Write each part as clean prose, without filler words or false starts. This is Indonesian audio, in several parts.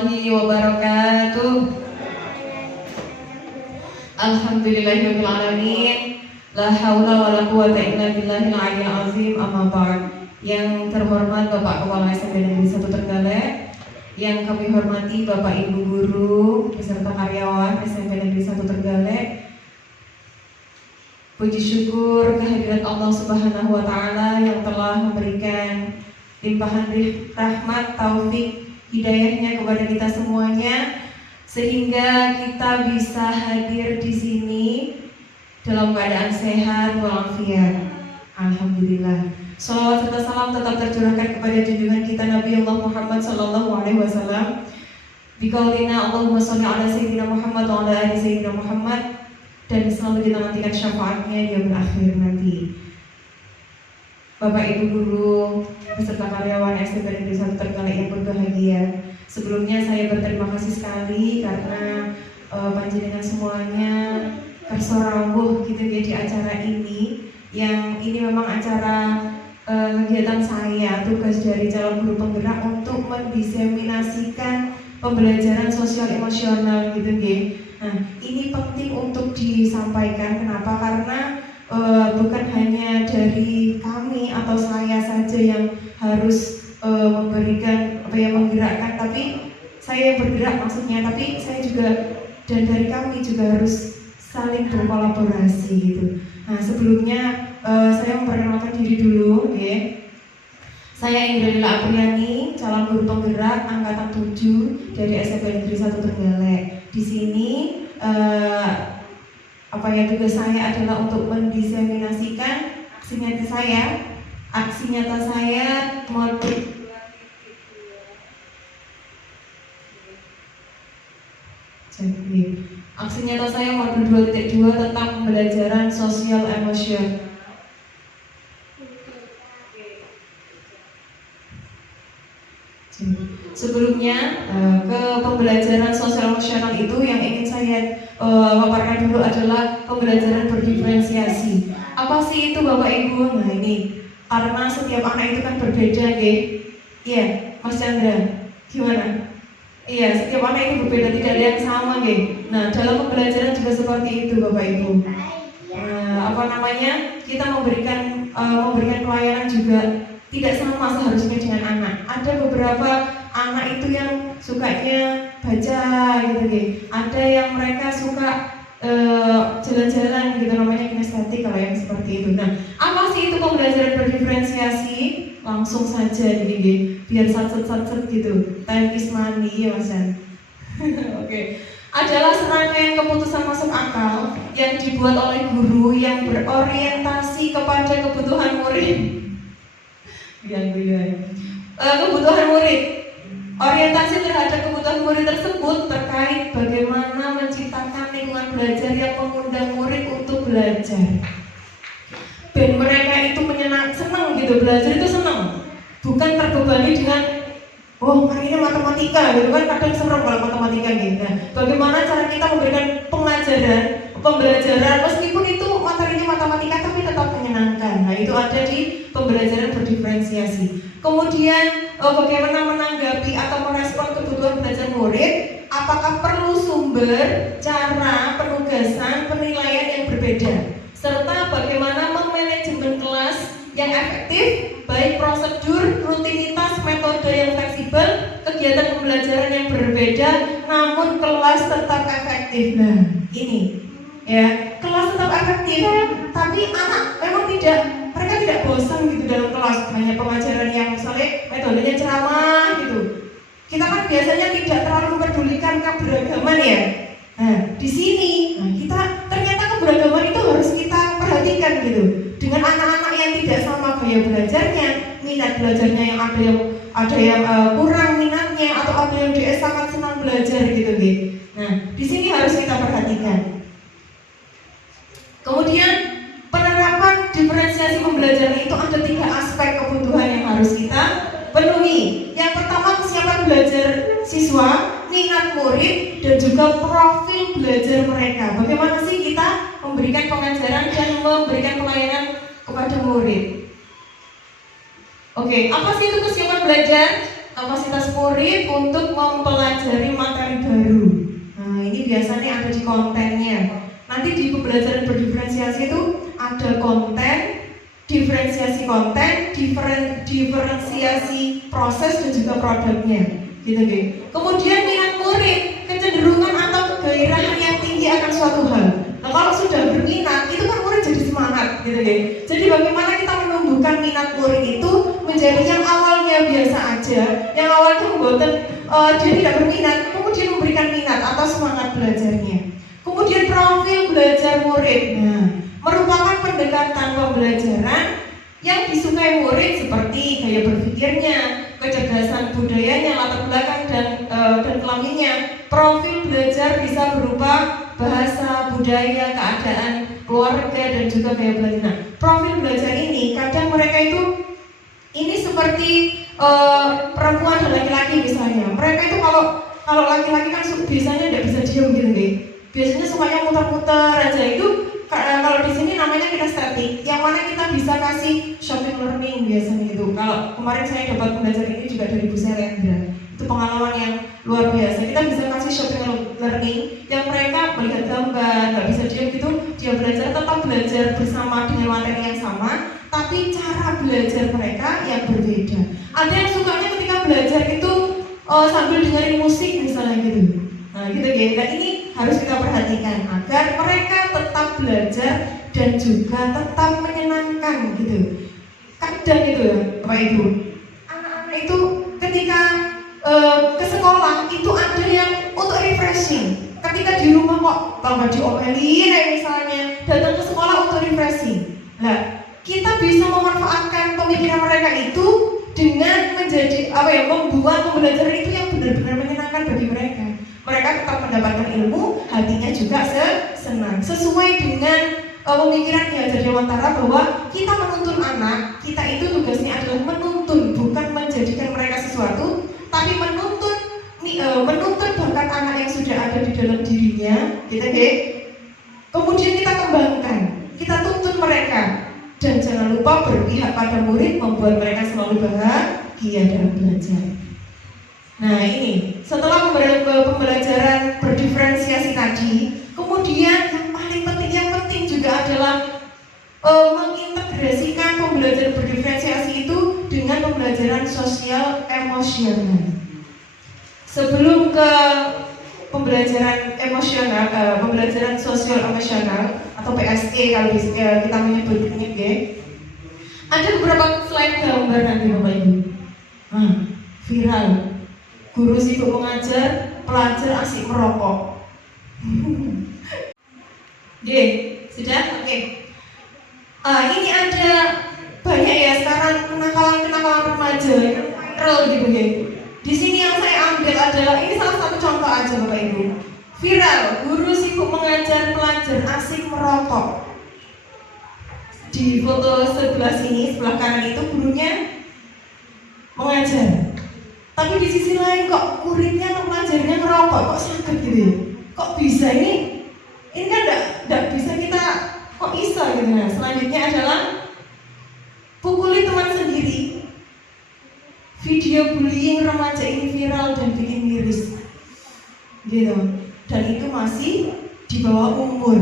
warahmatullahi wabarakatuh. Alhamdulillahirabbil alamin. La haula wala quwata illa billahil aliyil azim. Amma ba'd. Yang terhormat Bapak Kepala SMP Negeri 1 Trenggalek, yang kami hormati Bapak Ibu guru beserta karyawan SMP Negeri 1 Trenggalek. Puji syukur kehadirat Allah Subhanahu wa taala yang telah memberikan limpahan rahmat, taufik, hidayahnya kepada kita semuanya, sehingga kita bisa hadir di sini dalam keadaan sehat walafiat. Alhamdulillah. Salawat serta salam tetap tercurahkan kepada junjungan kita Nabi Allah Muhammad sallallahu alaihi wasallam. Biqaulina Allahumma sholli ala sayyidina Muhammad wa ala ali sayyidina Muhammad, dan selalu kita nantikan syafaatnya di yaumil akhir nanti. Bapak Ibu guru beserta karyawan SMP Negeri 1 Trenggalek yang berbahagia, sebelumnya saya berterima kasih sekali karena panjenengan semuanya kersorawuh gitu ya di acara ini. Yang ini memang acara kegiatan saya, tugas dari calon guru penggerak untuk mendiseminasikan pembelajaran sosial emosional gitu ya. Nah, ini penting untuk disampaikan. Kenapa? Karena bukan hanya dari kami atau saya saja yang harus memberikan menggerakkan, tapi saya yang bergerak maksudnya, tapi saya juga dan dari kami juga harus saling berkolaborasi gitu. Nah, sebelumnya saya memperkenalkan diri dulu, okay. Saya Indra Apriani, calon guru penggerak angkatan 7 dari SMP Negeri 1 Trenggalek. Di sini tugas saya adalah untuk mendiseminasikan aksi nyata saya modul aksi nyata saya modul 2.2 tentang pembelajaran sosial emosional. Sebelumnya ke pembelajaran sosial emosional itu yang ingin saya paparkan dulu adalah pembelajaran berdiferensiasi. Apa sih itu Bapak Ibu? Nah ini, karena setiap anak itu kan berbeda ya. Iya, Mas Chandra, gimana? Iya, setiap anak itu berbeda, tidak ada yang sama ya. Nah dalam pembelajaran juga seperti itu Bapak Ibu. Kita memberikan pelayanan juga tidak sama seharusnya dengan anak. Ada beberapa anak itu yang sukanya baca gitu deh. Ada yang mereka suka jalan-jalan gitu, namanya kinestetik kalau yang seperti itu. Nah, apa sih itu pembelajaran berdiferensiasi? Langsung saja nih, biar satset gitu. Time is money ya Mas. Oke. Adalah serangkaian keputusan masuk akal yang dibuat oleh guru yang berorientasi kepada kebutuhan murid. Kebutuhan murid. Orientasi terhadap kebutuhan murid tersebut terkait bagaimana menciptakan lingkungan belajar yang mengundang murid untuk belajar. Dan mereka itu senang gitu, belajar itu senang. Bukan terbebani dengan hari ini matematika gitu kan, kadang serem kalau matematika gitu. Nah, bagaimana cara kita memberikan pembelajaran meskipun itu materinya matematika tapi tetap menyenangkan. Nah, itu ada di pembelajaran berdiferensiasi. Kemudian bagaimana menanggapi atau merespon kebutuhan belajar murid, apakah perlu sumber, cara, penugasan, penilaian yang berbeda, serta bagaimana memanajemen kelas yang efektif, baik prosedur, rutinitas, metode yang fleksibel, kegiatan pembelajaran yang berbeda, namun kelas tetap efektif. Nah, ini ya, kelas tetap efektif, tapi anak memang mereka tidak bosan gitu dalam kelas. Hanya pengajaran yang misalnya metodenya ceramah gitu. Kita kan biasanya tidak terlalu mempedulikan keberagaman ya. Nah, di sini kita ternyata keberagaman itu harus kita perhatikan gitu. Dengan anak-anak yang tidak sama gaya belajarnya, minat belajarnya yang ada yang kurang minatnya, atau ada yang dia sangat senang belajar gitu. Nah, di sini harus kita perhatikan. Kemudian penerapan diferensiasi pembelajaran itu ada 3 aspek kebutuhan yang harus kita penuhi. Yang pertama, kesiapan belajar siswa, minat murid, dan juga profil belajar mereka. Bagaimana sih kita memberikan pengajaran dan memberikan pelayanan kepada murid? Oke, apa sih itu kesiapan belajar? Kapasitas murid untuk mempelajari materi baru. Nah, ini biasanya ada di kontennya. Nanti di pembelajaran berdiferensiasi itu ada konten, diferensiasi konten, diferensiasi proses dan juga produknya, gitu deh. Kemudian minat murid, kecenderungan atau kegairahan yang tinggi akan suatu hal. Nah, kalau sudah berminat, itu kan murid jadi semangat, gitu deh. Jadi bagaimana kita menumbuhkan minat murid itu menjadi yang awalnya biasa aja, yang awalnya membuat dia tidak berminat, kemudian memberikan minat atau semangat belajarnya. Kemudian profil belajar murid, nah, merupakan pendekatan pembelajaran yang disukai murid seperti gaya berpikirnya, kecerdasan budayanya, latar belakang dan kelaminnya. Profil belajar bisa berupa bahasa, budaya, keadaan keluarga dan juga gaya belajar. Nah, profil belajar ini kadang mereka itu ini seperti perempuan dan laki-laki misalnya. Mereka itu kalau laki-laki kan biasanya tidak bisa diam gitu deh. Biasanya sukanya muter-muter aja itu. Kalau di sini namanya kita statik, yang mana kita bisa kasih shopping learning biasanya itu. Kalau kemarin saya dapat belajar ini juga dari Bu Selendra, itu pengalaman yang luar biasa. Kita bisa kasih shopping learning yang mereka melihat gambar, nggak bisa diam gitu, dia belajar tetap belajar bersama dengan materi yang sama, tapi cara belajar mereka yang berbeda. Ada yang sukanya ketika belajar itu sambil dengerin musik misalnya gitu. Nah gitu ya, nah ini harus kita perhatikan agar mereka tetap belajar dan juga tetap menyenangkan gitu. Kadang gitu ya Bapak Ibu, anak-anak itu ketika ke sekolah itu ada yang untuk refreshing. Ketika di rumah kok kalau nggak diomelin misalnya, datang ke sekolah untuk refreshing. Nah kita bisa memanfaatkan pemikiran mereka itu dengan menjadi membuat pembelajaran itu yang benar-benar menyenangkan bagi mereka. Mereka tetap mendapatkan ilmu, hatinya juga senang. Sesuai dengan pemikiran Ki Hajar Dewantara bahwa kita menuntun anak, kita itu tugasnya adalah menuntun, bukan menjadikan mereka sesuatu, tapi menuntun bakat anak yang sudah ada di dalam dirinya, gitu deh. Kemudian kita kembangkan, kita tuntun mereka, dan jangan lupa berpihak pada murid, membuat mereka selalu bahagia dalam belajar. Nah ini, setelah pembelajaran berdiferensiasi tadi, kemudian yang penting juga adalah mengintegrasikan pembelajaran berdiferensiasi itu dengan pembelajaran sosial emosional. Sebelum ke pembelajaran emosional, pembelajaran sosial emosional atau PSE kalau kita menyebutnya, ada beberapa slide gambar nanti Bapak Ibu. Viral. Guru sibuk mengajar, pelajar asik merokok. Sudah? Oke. Ini ada banyak ya sekarang kenakalan remaja, viral gitu ya. Di sini yang saya ambil adalah ini salah satu contoh aja Bapak Ibu. Viral, guru sibuk mengajar, pelajar asik merokok. Di foto sebelah sini, sebelah kanan itu gurunya mengajar. Tapi di sisi lain kok muridnya atau pelajarnya ngerokok, kok sakit gitu ya? Kok bisa ini? Ini kan enggak bisa kita, kok bisa gitu. Nah, selanjutnya adalah pukuli teman sendiri. Video bullying remaja ini viral dan bikin miris, gitu. Dan itu masih di bawah umur.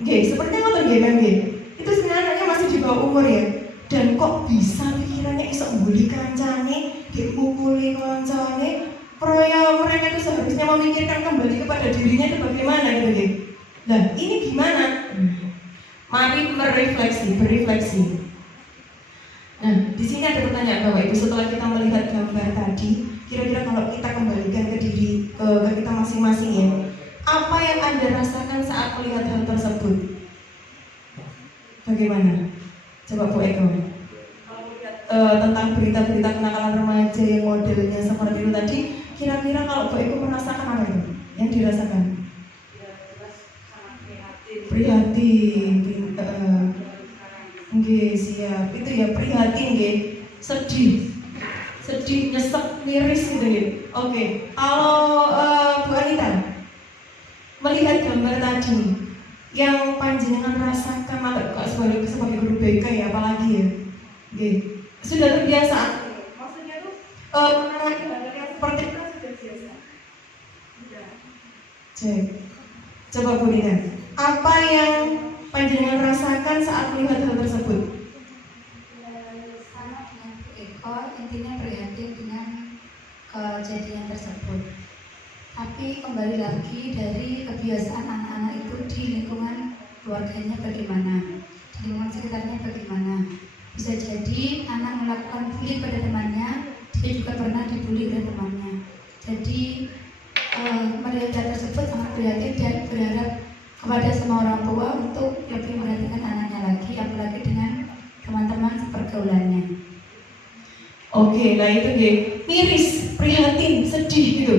Sepertinya ngoten nggih. Itu sebenarnya anaknya masih di bawah umur ya. Dan kok bisa pikirannya iso mbuli kancane, dipukuli kancane, proyek mereka itu seharusnya memikirkan kembali kepada dirinya itu bagaimana gitu. Nah, ini gimana? Mari berefleksi. Nah, di sini ada pertanyaan Bapak Ibu, setelah kita melihat gambar tadi, kira-kira kalau kita kembalikan ke diri ke kita masing-masing ya, apa yang Anda rasakan saat melihat hal tersebut? Bagaimana? Coba Bu Eko. Tentang berita-berita kenakalan remaja yang modelnya seperti itu tadi, kira-kira kalau Bu Eko merasakan apa itu? Yang dirasakan? Prihatin. Siap. Itu ya prihatin sedih, nyesek, miris gitu ya. Oke. Kalau Bu Anita melihat gambar tadi, yang panjenengan rasakan atau sebagai guru BK ya, apalagi ya, sudah terbiasa. Maksudnya tuh Cek. Coba Bu Dina, apa yang panjenengan rasakan saat melihat hal tersebut? Sama dengan Bu Eko, intinya prihatin dengan kejadian tersebut. Tapi kembali lagi dari kebiasaan anak-anak itu di lingkungan keluarganya bagaimana, di lingkungan sekitarnya bagaimana. Bisa jadi anak melakukan bully pada temannya, dia juga pernah dibully oleh temannya. Jadi melihat hal tersebut sangat prihatin dan berharap kepada semua orang tua untuk lebih memperhatikan anaknya lagi, apalagi dengan teman-teman sepergaulannya. Oke, nah itu dia, miris, prihatin, sedih gitu.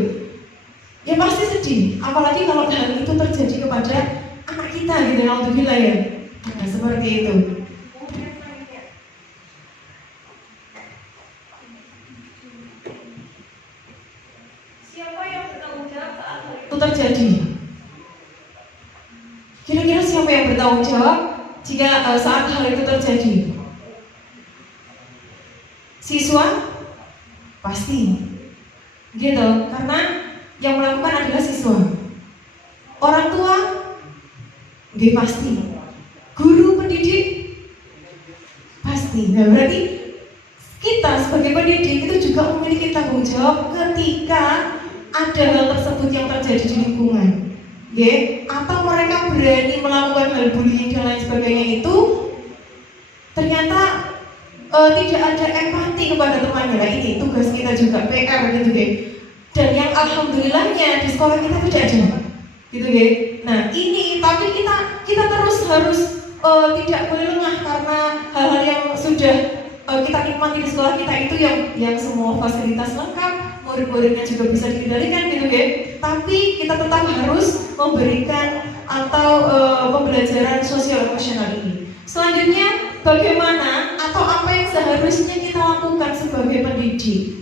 Ya pasti sedih, apalagi kalau hal itu terjadi kepada anak kita gitu, alhamdulillah ya. Nah seperti itu. Siapa yang bertanggung jawab saat hal itu terjadi? Kira-kira siapa yang bertanggung jawab jika saat hal itu terjadi? Siswa? Pasti. Gitu, karena yang melakukan adalah siswa. Orang tua? Nggih pasti. Guru pendidik? Pasti. Nah, berarti kita sebagai pendidik itu juga memiliki tanggung jawab ketika ada hal tersebut yang terjadi di lingkungan. Atau mereka berani melakukan hal bullying dan lain sebagainya itu ternyata tidak ada empati kepada temannya. Nah, ini tugas kita juga, PR gitu dan yang alhamdulillahnya di sekolah kita tidak ada gitu Nah ini tapi kita terus harus tidak boleh lengah karena hal-hal yang sudah kita nikmati di sekolah kita itu yang semua fasilitas lengkap, murid-muridnya juga bisa dikendalikan gitu tapi kita tetap harus memberikan atau pembelajaran sosial emosional ini. Selanjutnya bagaimana atau apa yang seharusnya kita lakukan sebagai pendidik?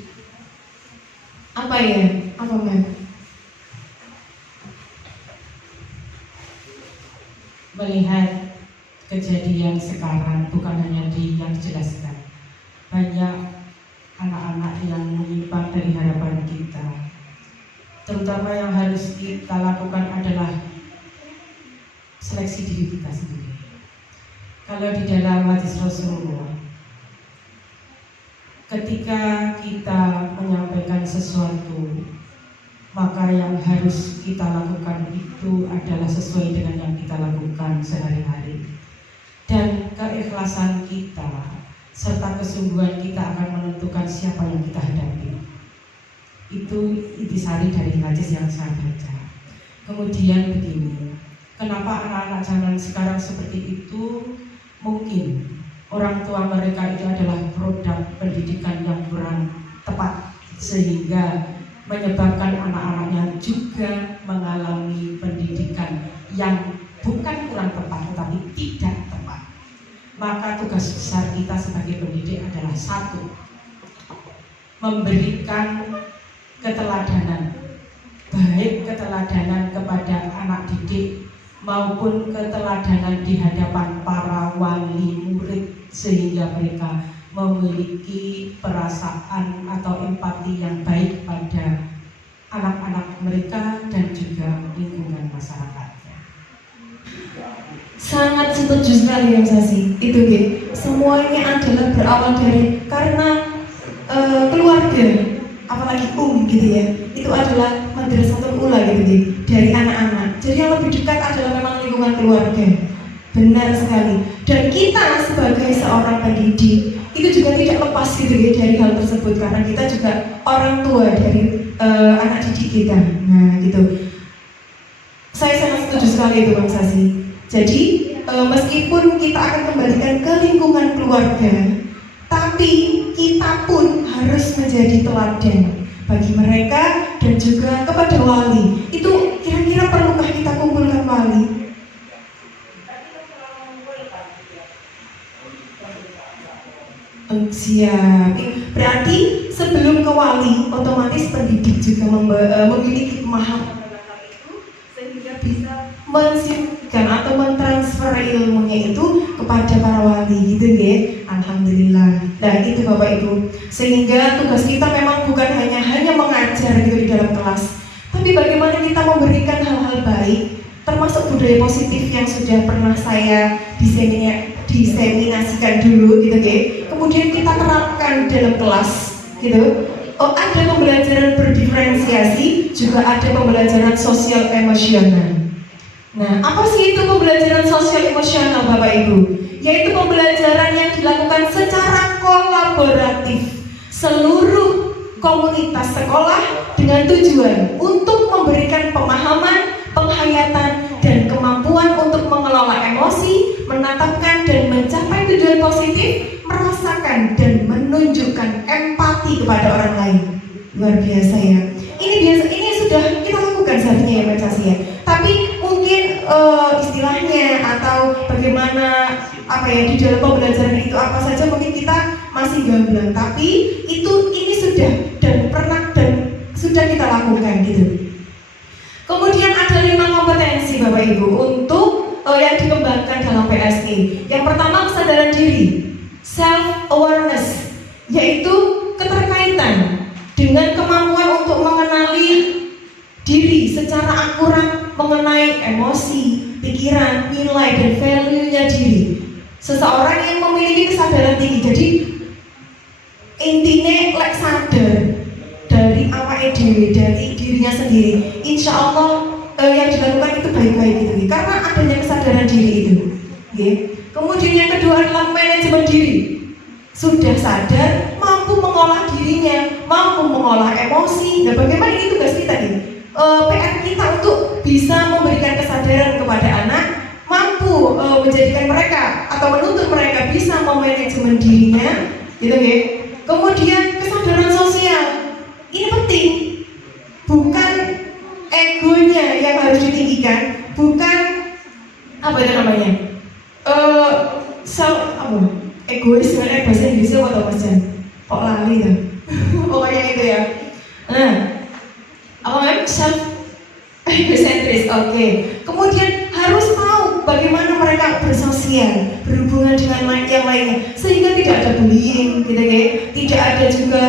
Apa ya? Apa Mbak? Melihat kejadian sekarang bukan hanya yang dijelaskan, banyak anak-anak yang menyimpang dari harapan kita. Terutama yang harus kita lakukan adalah seleksi diri kita sendiri. Kalau di dalam hadis Rasulullah, ketika kita menyampaikan sesuatu, maka yang harus kita lakukan itu adalah sesuai dengan yang kita lakukan sehari-hari. Dan keikhlasan kita serta kesungguhan kita akan menentukan siapa yang kita hadapi. Itu intisari dari hadis yang saya baca. Kemudian begini, kenapa anak-anak zaman sekarang seperti itu? Mungkin orang tua mereka itu adalah produk pendidikan yang kurang tepat, sehingga menyebabkan anak-anaknya juga mengalami pendidikan yang bukan kurang tepat tetapi tidak tepat. Maka tugas besar kita sebagai pendidik adalah satu, memberikan keteladanan, baik keteladanan kepada anak didik maupun keteladanan di hadapan para wali murid, sehingga mereka memiliki perasaan atau empati yang baik pada anak-anak mereka dan juga lingkungan masyarakatnya. Sangat setuju sekali yang Sasi. Itu semuanya adalah berawal dari karena keluarga, apalagi gitu ya. Itu adalah madrasatul ula gitu dari anak-anak. Jadi yang lebih dekat adalah memang lingkungan keluarga. Benar sekali. Dan kita sebagai seorang pendidik itu juga tidak lepas dari hal tersebut, karena kita juga orang tua dari anak didik kita. Nah gitu. Saya sangat setuju sekali itu Bang Sasi. Jadi meskipun kita akan kembalikan ke lingkungan keluarga, tapi kita pun harus menjadi teladan bagi mereka dan juga kepada wali. Itu kira-kira perlukah kita kumpulkan wali? Siap. Berarti sebelum ke wali, otomatis pendidik juga memiliki pemahaman tentang hal itu, sehingga bisa mensimpan atau mentransfer ilmunya itu kepada para wali gitu Alhamdulillah. Nah itu Bapak Ibu, sehingga tugas kita memang bukan hanya mengajar gitu di dalam kelas, tapi tapi bagaimana kita memberikan hal-hal baik, termasuk budaya positif yang sudah pernah saya diseminasikan dulu gitu ya. Kemudian kita terapkan dalam kelas gitu. Ada pembelajaran berdiferensiasi, juga ada pembelajaran sosial emosional. Nah, apa sih itu pembelajaran sosial emosional Bapak Ibu? Yaitu pembelajaran yang dilakukan secara kolaboratif seluruh komunitas sekolah dengan tujuan untuk memberikan pemahaman, penghayatan, dan kemampuan untuk mengelola emosi, menatapkan dan mencapai tujuan positif, merasakan dan menunjukkan empati kepada orang lain. Luar biasa ya. Ini sudah kita lakukan seharusnya ya Mbak ya. Tapi mungkin istilahnya atau bagaimana di dalam pembelajaran itu apa saja mungkin kita masih gamblang. Tapi ini sudah dan pernah dan sudah kita lakukan gitu. Kemudian ada 5 kompetensi Bapak Ibu untuk yang dikembangkan dalam PSE. Yang pertama kesadaran diri, self awareness, yaitu keterkaitan dengan kemampuan untuk mengenali diri secara akurat mengenai emosi, pikiran, nilai dan value-nya diri. Seseorang yang memiliki kesadaran tinggi. Jadi intinya lek sadar dari awake dhewe, dari dirinya sendiri. Insya Allah yang dilakukan itu baik-baik gitu. Karena adanya kesadaran diri itu. Kemudian yang kedua adalah manajemen diri. Sudah sadar, mampu mengolah dirinya, mampu mengolah emosi. Nah, bagaimana ini tugas kita nih? PR kita untuk bisa memberikan kesadaran kepada anak, mampu menjadikan mereka atau menuntut mereka bisa memanajemen dirinya, gitu ya. Kemudian kesadaran sosial, ini penting, bukan egonya yang harus ditinggikan, bukan egois sebenarnya bahasa Inggrisnya apa tau Mas Jan? Kok lali tuh? Pokoknya itu ya. Nah, self egocentris, oke. Kemudian harus tahu bagaimana mereka bersosial, berhubungan dengan yang lainnya, sehingga tidak ada bullying, gitu ya. Tidak ada juga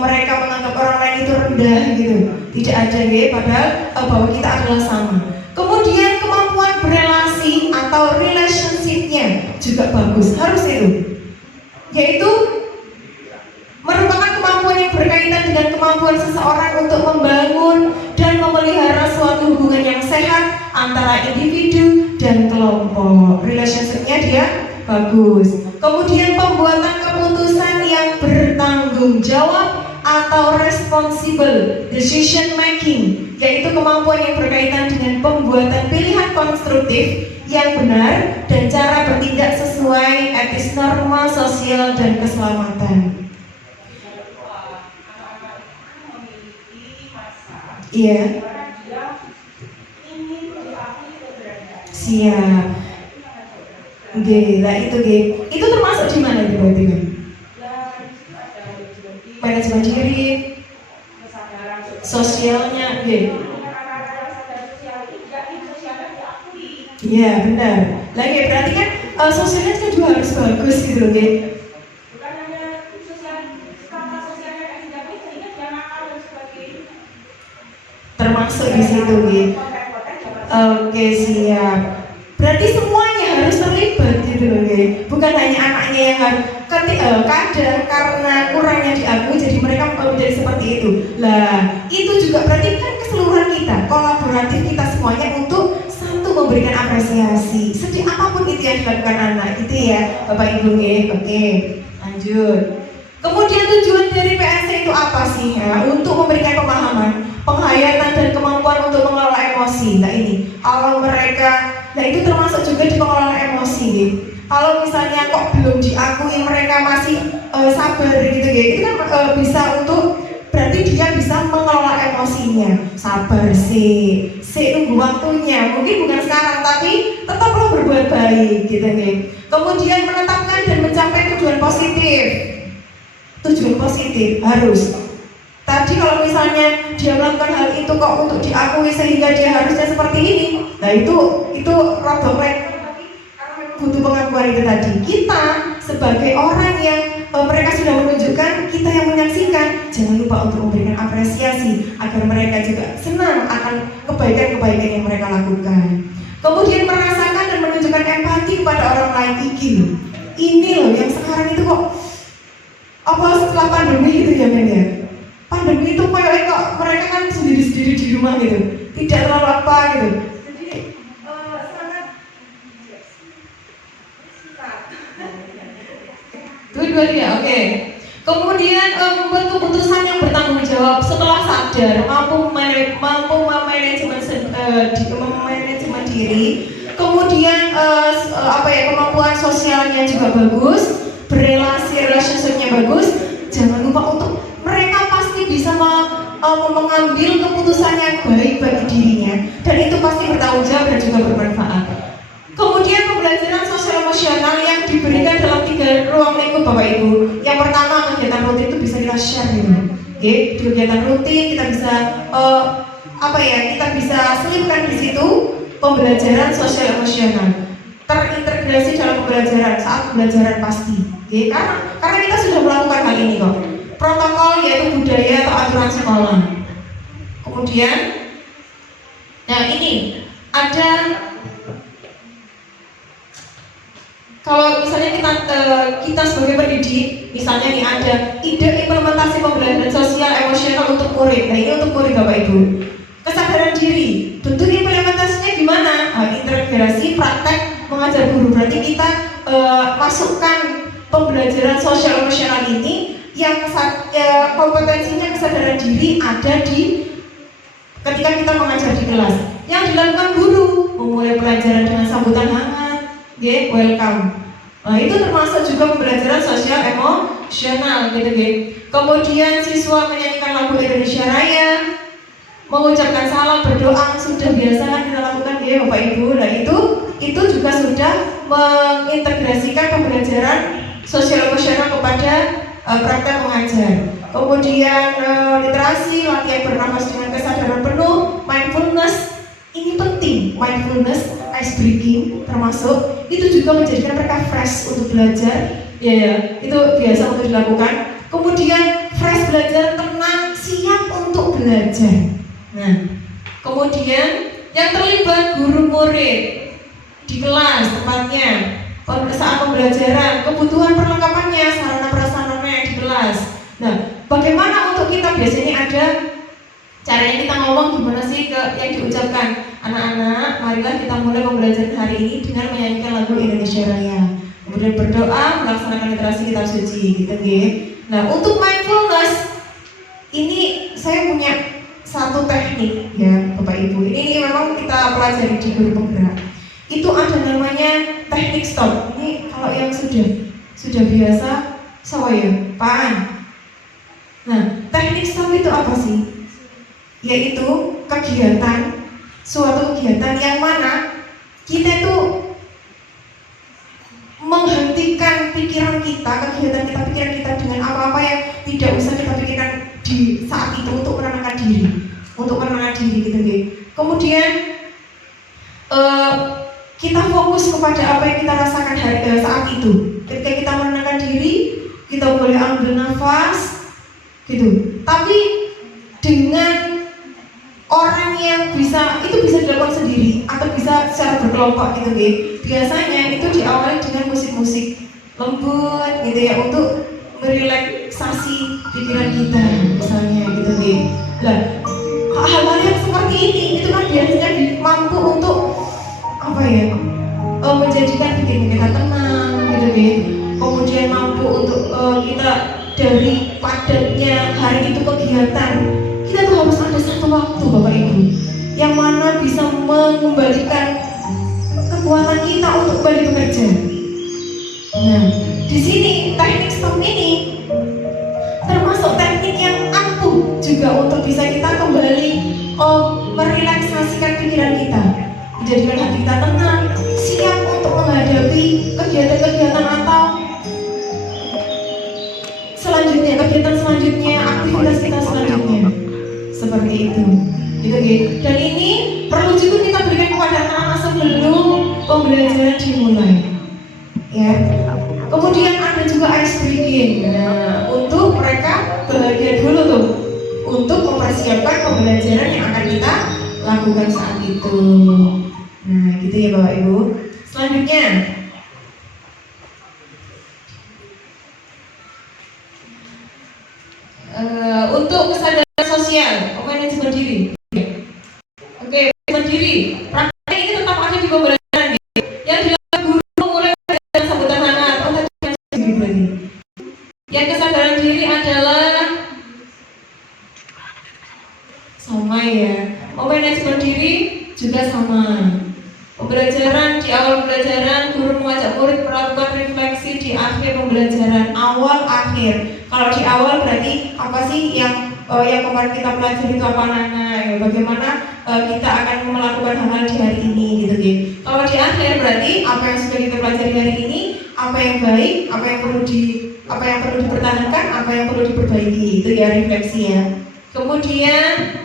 mereka menganggap orang lain itu rendah, gitu. Tidak ada ya, padahal bahwa kita adalah sama. Kemudian kemampuan berelasi atau relationship-nya juga bagus, harus itu. Yaitu merupakan kemampuan yang berkaitan dengan kemampuan seseorang untuk membangun dan memelihara suatu hubungan yang sehat antara individu dan kelompok. Relationship-nya dia bagus. Kemudian pembuatan keputusan yang bertanggung jawab atau responsible decision making, yaitu kemampuan yang berkaitan dengan pembuatan pilihan konstruktif yang benar dan cara bertindak sesuai etis, norma sosial dan keselamatan. Iya. Siap. Lah itu itu termasuk di mana itu berarti kan? Manajemen diri, sosialnya, Iya benar. Lagi berarti kan sosialnya kan juga harus bagus gitu loh, Bukan hanya sosialnya tidak sehingga dia nakal dan sebagainya. Termasuk di situ, Oke, siap. Berarti semuanya harus terlibat gitu loh, bukan hanya anaknya yang harus. Kadang karena kurangnya diakui jadi mereka menjadi seperti itu. Lah, itu juga berarti kan keseluruhan kita, kolaboratif kita semuanya untuk satu memberikan apresiasi. Sedih apapun itu yang dilakukan anak, gitu ya, Bapak Ibu. Oke, lanjut. Kemudian tujuan dari PSE itu apa sih? Untuk memberikan pemahaman, penghayatan dan kemampuan untuk mengelola emosi. Nah ini, kalau mereka, itu termasuk juga di pengelolaan emosi, Kalau misalnya kok belum diakui mereka masih sabar gitu, itu kan bisa untuk berarti dia bisa mengelola emosinya. Sabar sih nunggu waktunya. Mungkin bukan sekarang, tapi tetaplah berbuat baik, gitu Kemudian menetapkan dan mencapai tujuan positif. Tujuan positif harus. Tadi kalau misalnya dia melakukan hal itu kok untuk diakui sehingga dia harusnya seperti ini, nah itu rada butuh pengakuan itu tadi. Kita sebagai orang yang mereka sudah menunjukkan, kita yang menyaksikan jangan lupa untuk memberikan apresiasi agar mereka juga senang akan kebaikan-kebaikan yang mereka lakukan. Kemudian merasakan dan menunjukkan empati kepada orang lain. Ini loh yang sekarang itu kok apa setelah pandemi gitu ya men ya. Pandemi itu kayak kok mereka kan sendiri-sendiri di rumah gitu, tidak terlalu apa gitu. Jadi sangat dua-dua dia, oke. Kemudian membuat keputusan yang bertanggung jawab setelah sadar, mampu manajemen diri. Kemudian kemampuan sosialnya juga bagus, relationship-nya bagus. Jangan lupa untuk mereka pasti bisa mengambil keputusan yang baik bagi dirinya, dan itu pasti bertanggung jawab dan juga bermanfaat. Kemudian pembelajaran sosial emosional yang diberikan dalam 3 ruang lingkup Bapak Ibu. Yang pertama, kegiatan rutin itu bisa kita share gitu. Oke, di kegiatan rutin kita bisa kita bisa selipkan di situ pembelajaran sosial emosional. Terintegrasi dalam pembelajaran saat pembelajaran pasti. Oke, karena kita sudah melakukan hal ini kok. Protokol yaitu budaya atau aturan sekolah. Kemudian, nah ini ada. Kalau misalnya kita sebagai pendidik, misalnya nih ada ide implementasi pembelajaran sosial emosional untuk murid. Nah ini untuk murid Bapak Ibu. Kesadaran diri, bentuk implementasinya gimana? Integrasi praktek mengajar guru. Berarti kita masukkan pembelajaran sosial emosional ini yang kompetensinya kesadaran diri ada di ketika kita mengajar di kelas. Yang dilakukan guru, memulai pelajaran dengan sambutan hangat. Welcome. Nah itu termasuk juga pembelajaran sosial emosional gitu. Kemudian siswa menyanyikan lagu Indonesia Raya, mengucapkan salam, berdoa, sudah biasa kan kita lakukan ya Bapak Ibu. Nah itu juga sudah mengintegrasikan pembelajaran sosial emosional kepada praktek mengajar. Kemudian literasi, latihan bernafas dengan kesadaran penuh, mindfulness. Ini penting, mindfulness, ice breaking termasuk, itu juga menjadikan mereka fresh untuk belajar. Ya, itu biasa untuk dilakukan. Kemudian fresh belajar, tenang, siap untuk belajar. Nah, kemudian yang terlibat guru murid di kelas tempatnya saat pembelajaran, kebutuhan perlengkapannya, sarana prasarana di kelas. Nah, bagaimana untuk kita biasanya ada caranya kita ngomong gimana sih yang diucapkan, anak-anak, marilah kita mulai pembelajaran hari ini dengan menyanyikan lagu Indonesia Raya. Kemudian berdoa, melaksanakan literasi kitab suci, gitu ya. Nah, untuk mindfulness ini saya punya satu teknik ya, Bapak Ibu. Ini memang kita pelajari di guru penggerak. Itu ada namanya teknik stop. Ini kalau yang sudah biasa, saya Pak. Nah, teknik stop itu apa sih? Yaitu suatu kegiatan yang mana kita itu menghentikan pikiran kita, pikiran kita dengan apa-apa yang tidak usah kita pikirkan di saat itu untuk menenangkan diri gitu ya. Kemudian kita fokus kepada apa yang kita rasakan saat itu. Ketika kita menenangkan diri, kita boleh ambil nafas gitu. Tapi dengan orang yang bisa dilakukan sendiri atau bisa secara berkelompok gitu ya. Biasanya itu diawali dengan musik-musik lembut gitu ya, untuk merelaksasi pikiran kita misalnya gitu ya. Nah, hal-hal yang seperti ini itu kan biasanya mampu untuk menjadikan pikiran kita tenang gitu ya. Kemudian mampu untuk kita dari padatnya hari itu kegiatan, kita tuh harus ada satu waktu Bapak Ibu yang mana bisa mengembalikan kekuatan kita untuk kembali bekerja. Nah, di sini teknik stop ini termasuk teknik yang ampuh juga untuk bisa kita kembali merelaksasikan pikiran kita, menjadikan hati kita tenang, siap untuk menghadapi kegiatan-kegiatan atau kegiatan selanjutnya, aktivitas kita selanjutnya. Seperti itu. Gitu. Dan ini perlu juga kita berikan kepada anak-anak sebelum pembelajaran dimulai. Ya. Kemudian ada juga ice breaking. Nah, untuk mereka bahagia dulu tuh, untuk mempersiapkan pembelajaran yang akan kita lakukan saat itu. Nah, gitu ya Bapak Ibu. Selanjutnya, untuk kesadaran sosial, manajemen diri. Oke, manajemen diri. Praktek ini tetap ada di pembelajaran yang dilakukan guru mulai dari sambutan hangat. Oh, tadi diri berarti. Yang kesadaran diri adalah sama ya. Manajemen diri juga sama. Pembelajaran, di awal pembelajaran guru mengajak murid melakukan refleksi di akhir pembelajaran, awal akhir. Kalau di awal berarti apa sih yang kemarin kita pelajari itu apa anak-anak, ya, bagaimana kita akan melakukan hal-hal di hari ini gitu ya. Kalau di akhir berarti apa yang sudah kita pelajari hari ini, apa yang baik, apa yang perlu dipertahankan, apa yang perlu diperbaiki, itu ya refleksi ya. Kemudian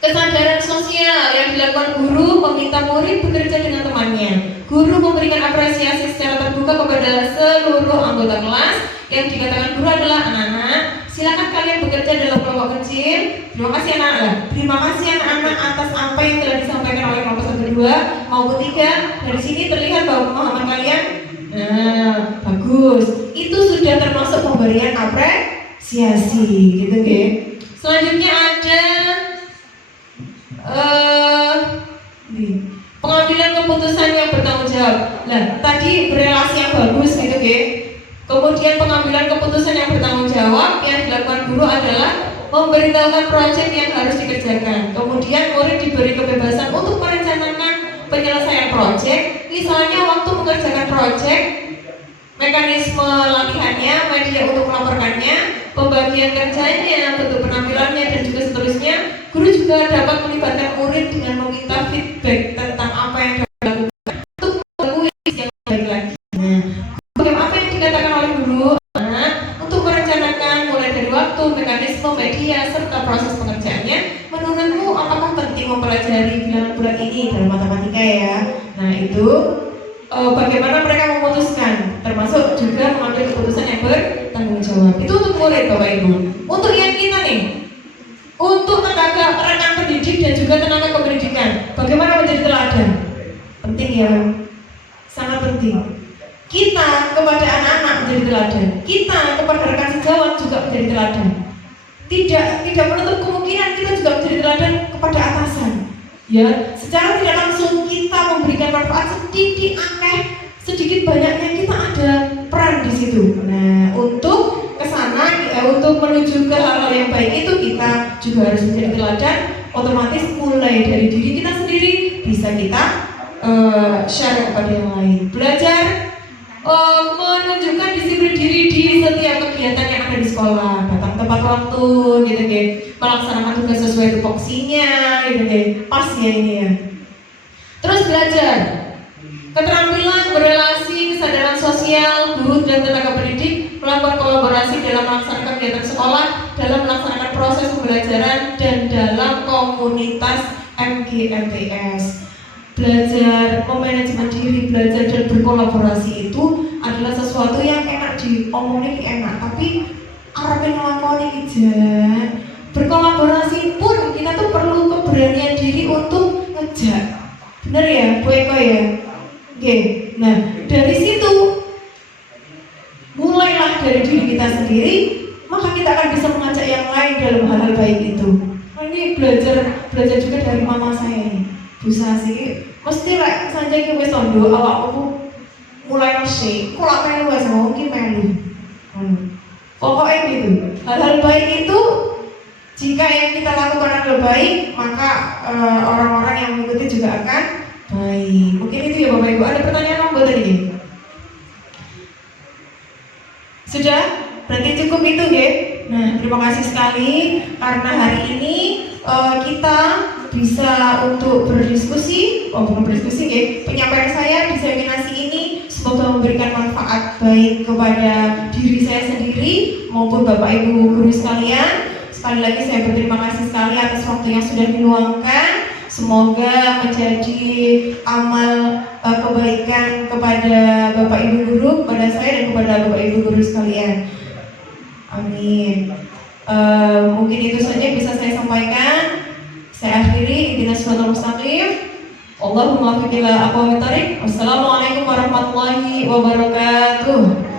kesadaran sosial yang dilakukan guru meminta murid bekerja dengan temannya. Guru memberikan apresiasi secara terbuka kepada seluruh anggota kelas. Yang dikatakan guru adalah anak-anak, silakan kalian bekerja dalam kelompok kecil. Terima kasih anak-anak. Terima kasih anak-anak atas apa yang telah disampaikan oleh kelompok 1, 2 maupun 3. Dari sini terlihat bahwa pemahaman kalian bagus. Itu sudah termasuk pemberian apresiasi, gitu ya. Selanjutnya ada pengambilan keputusan yang bertanggung jawab. Nah, tadi berelasi yang bagus gitu ya. Kemudian pengambilan keputusan yang bertanggung jawab yang dilakukan guru adalah memberitahukan proyek yang harus dikerjakan. Kemudian murid diberi kebebasan untuk merencanakan penyelesaian proyek. Misalnya waktu mengerjakan proyek, mekanisme latihannya, media untuk melaporkannya, pembagian kerjanya, bentuk penampilannya, dan juga seterusnya. Guru juga dapat melibatkan murid dengan meminta feedback tentang apa yang dilakukan untuk mengetahui yang baik lagi. Bagaimana apa yang dikatakan oleh guru untuk merencanakan mulai dari waktu, mekanisme, media, serta proses pengerjaannya. Menurutmu apakah penting mempelajari bilangan bulat ini dalam matematika ya? Nah itu bagaimana mereka memutuskan, termasuk juga mengambil keputusan yang bertanggung jawab. Itu untuk murid Bapak Ibu. Untuk yang kita nih, untuk tenaga rekan pendidik dan juga tenaga kependidikan, bagaimana menjadi teladan? Penting ya, sangat penting. Kita kepada anak-anak menjadi teladan, kita kepada rekan sejawat juga menjadi teladan. Tidak menutup kemungkinan kita juga menjadi teladan kepada atasan. Ya, secara tidak langsung kita memberikan manfaat sedikit banyaknya kita ada peran di situ. Nah, untuk kesana, untuk menuju ke hal-hal yang baik itu kita juga harus menjadi teladan. Otomatis mulai dari diri kita sendiri bisa kita share kepada yang lain. Belajar menunjukkan disiplin diri di setiap kegiatan yang ada di sekolah, datang tepat waktu, gitu ya, melaksanakan tugas sesuai tupoksinya, gitu ya, pas ya ini ya. Terus belajar keterampilan berelasi, kesadaran sosial, guru dan tenaga pendidik melakukan kolaborasi dalam melaksanakan kegiatan sekolah, dalam melaksanakan proses pembelajaran dan dalam komunitas MGMTS. Belajar memanajemen diri, belajar dan berkolaborasi itu adalah sesuatu yang enak diomongin enak, tapi arahnya ngelakoni aja. Berkolaborasi pun kita tuh perlu keberanian diri untuk ngejak. Bener ya, Bu Eko ya? Oke. Nah, dari situ mulailah dari diri kita sendiri, maka kita akan bisa mengajak yang lain dalam hal-hal baik itu. Nah, ini belajar juga dari mama saya ini, Bu Sasi. Mesti lah saja kita wis tondo awakmu mulai nasi, kok lak melu wis mungkin melu. Pokoknya gitu. Hal-hal baik itu jika yang kita lakukan adalah baik, maka orang-orang yang mengikuti juga akan baik. Mungkin itu ya Bapak Ibu. Ada pertanyaan apa tadi? Sudah? Berarti cukup itu ya. Nah, terima kasih sekali karena hari ini kita bisa untuk berdiskusi, bukan berdiskusi ya, penyampaian saya diseminasi ini semoga memberikan manfaat baik kepada diri saya sendiri maupun Bapak Ibu guru sekalian. Sekali lagi saya berterima kasih sekali atas waktu yang sudah diluangkan. Semoga menjadi amal kebaikan kepada Bapak Ibu Guru, kepada saya dan kepada Bapak Ibu Guru sekalian. Amin. Mungkin itu saja yang bisa saya sampaikan. Saya akhiri. Ihdinas siratal mustaqim. Allahumma waffiq ila aqwamit thoriq. Wassalamualaikum warahmatullahi wabarakatuh.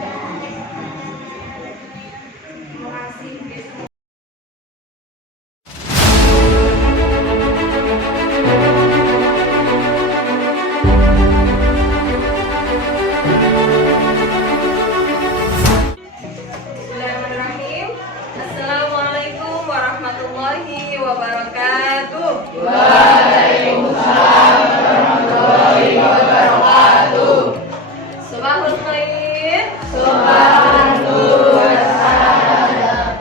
Bismillahirrahmanirrahim. Assalamualaikum warahmatullahi wabarakatuh. Subahul khair.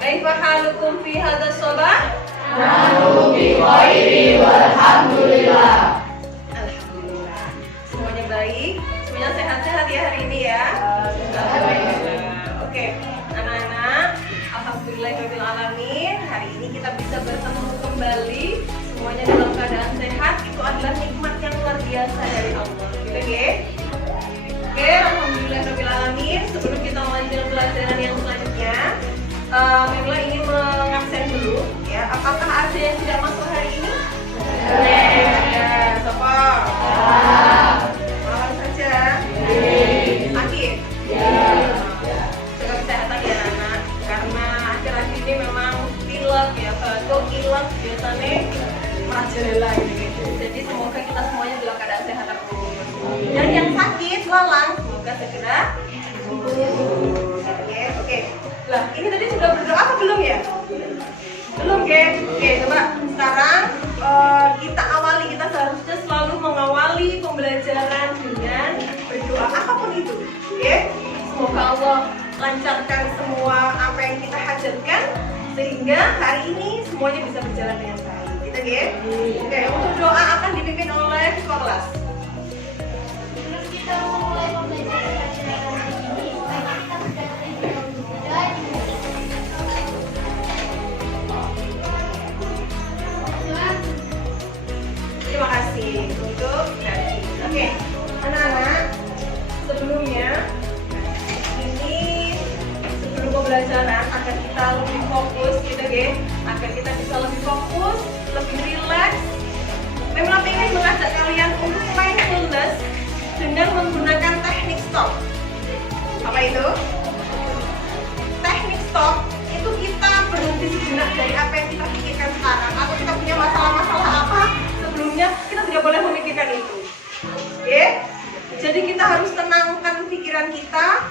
Kaifa halukum fi hadzal sabah? Alhamdulillah. Semuanya baik, semuanya sehat-sehat ya hari ini ya. Oke, anak-anak, alhamdulillahirabbil alamin. Hari ini kita bisa bertemu kembali semuanya dalam keadaan sehat. Itu adalah nikmat yang luar biasa dari Allah. Gitu ya. Oke, alhamdulillahirabbil alamin. Sebelum kita melanjutkan pelajaran yang selanjutnya, Memla ingin mengabsen dulu ya. Apakah ada yang tidak masuk hari ini? Ya, siapa? Malam saja. Akhir. Jaga kesehatan ya anak. Karena akhir-akhir ini memang pilek ya, batuk, pilek biasanya merajalela gitu. Jadi semoga kita semuanya dalam keadaan sehat terus. Dan yang sakit, lalang, semoga segera sembuh. Oke. Lah, ini tadi sudah berdoa apa belum ya? Belum, Oke, coba sekarang kita awali, kita seharusnya selalu mengawali pembelajaran dengan berdoa apapun itu. Semoga Allah lancarkan semua apa yang kita hajatkan sehingga hari ini semuanya bisa berjalan dengan baik. Oke, untuk doa akan dipimpin oleh kelas. Sebelum kita memulai pembelajaran hari ini, mari kita berdoa Terima kasih untuk dari. Oke, anak-anak, sebelumnya ini sebelum pembelajaran agar kita lebih fokus gitu agar kita bisa lebih fokus, lebih rileks. Memang ingin mengajak kalian untuk mindfulness dengan menggunakan teknik stop. Apa itu? Teknik stop itu kita berhenti sejenak dari apa yang kita pikirkan sekarang, atau kita punya masalah-masalah apa sebelumnya, kita tidak boleh memikirkan itu. Jadi kita harus tenangkan pikiran kita,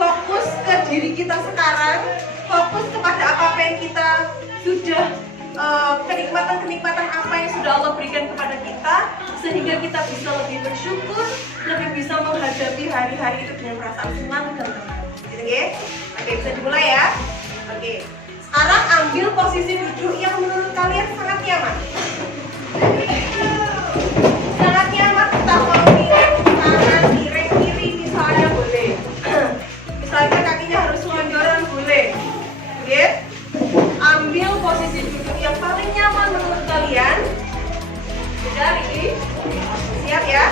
fokus ke diri kita sekarang, fokus kepada apa yang kita sudah kenikmatan-kenikmatan apa yang sudah Allah berikan kepada kita, sehingga kita bisa lebih bersyukur, lebih bisa menghadapi hari-hari itu dengan perasaan senang dan tenang. Oke, bisa dimulai ya. Oke, sekarang ambil posisi duduk yang menurut kalian sangat nyaman. Sangat nyaman, kita mau miring kanan, miring kiri misalnya boleh. Misalnya kakinya harus lonjoran boleh. Ambil posisi duduk yang paling nyaman menurut kalian. Dari siap ya?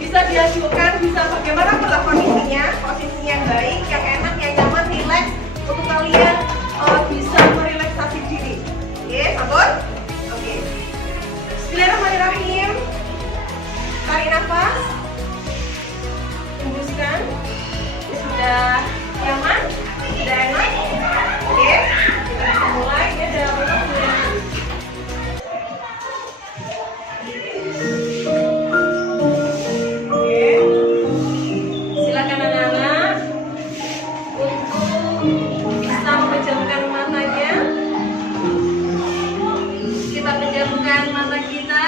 Bisa diajukan, bisa bagaimana pula kondisinya, posisinya yang baik, yang enak, yang nyaman, rileks untuk kalian bisa merelaksasi diri. Sabun? Oke. Bismillahirrahmanirrahim. Tarik nafas, hembuskan. Sudah nyaman? Sudah enak? Oke. Kita bisa mulai ya dalam waktunya. Silakan anak-anak untuk bisa memejamkan matanya. Kita pejamkan mata kita.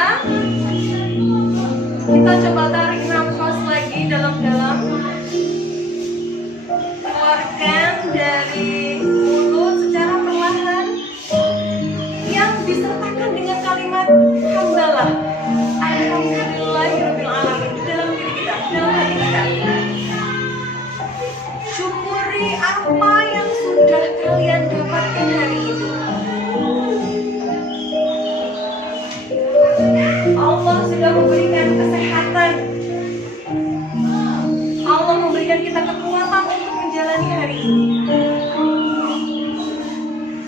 Kita coba tarik nafas lagi dalam-dalam. Keluarkan dari mulut secara perlahan yang disertakan dengan kalimat hamdalah. Alhamdulillahirabbil alamin dalam diri kita, dalam hati kita. Syukuri apa yang sudah kalian dapatkan hari ini. Allah sudah memberikan kesehatan. Allah memberikan kita kekuatan untuk menjalani hari ini.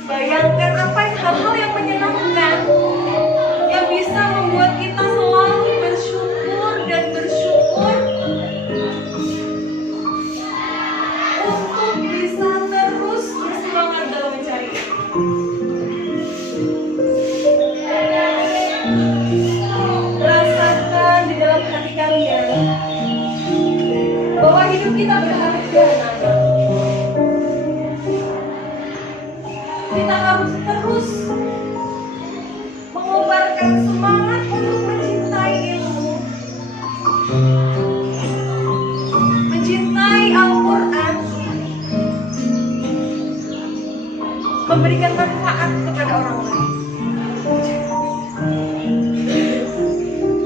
Bayangkan hal-hal yang menyenangkan yang bisa membuat kita selalu bersyukur dan bersyukur untuk bisa terus bersemangat dalam mencari. Rasakan di dalam hati kalian bahwa hidup kita berharga, anak-anak. Kita harus terus mengobarkan semangat untuk mencintai ilmu, mencintai Al-Quran, memberikan manfaat kepada orang lain.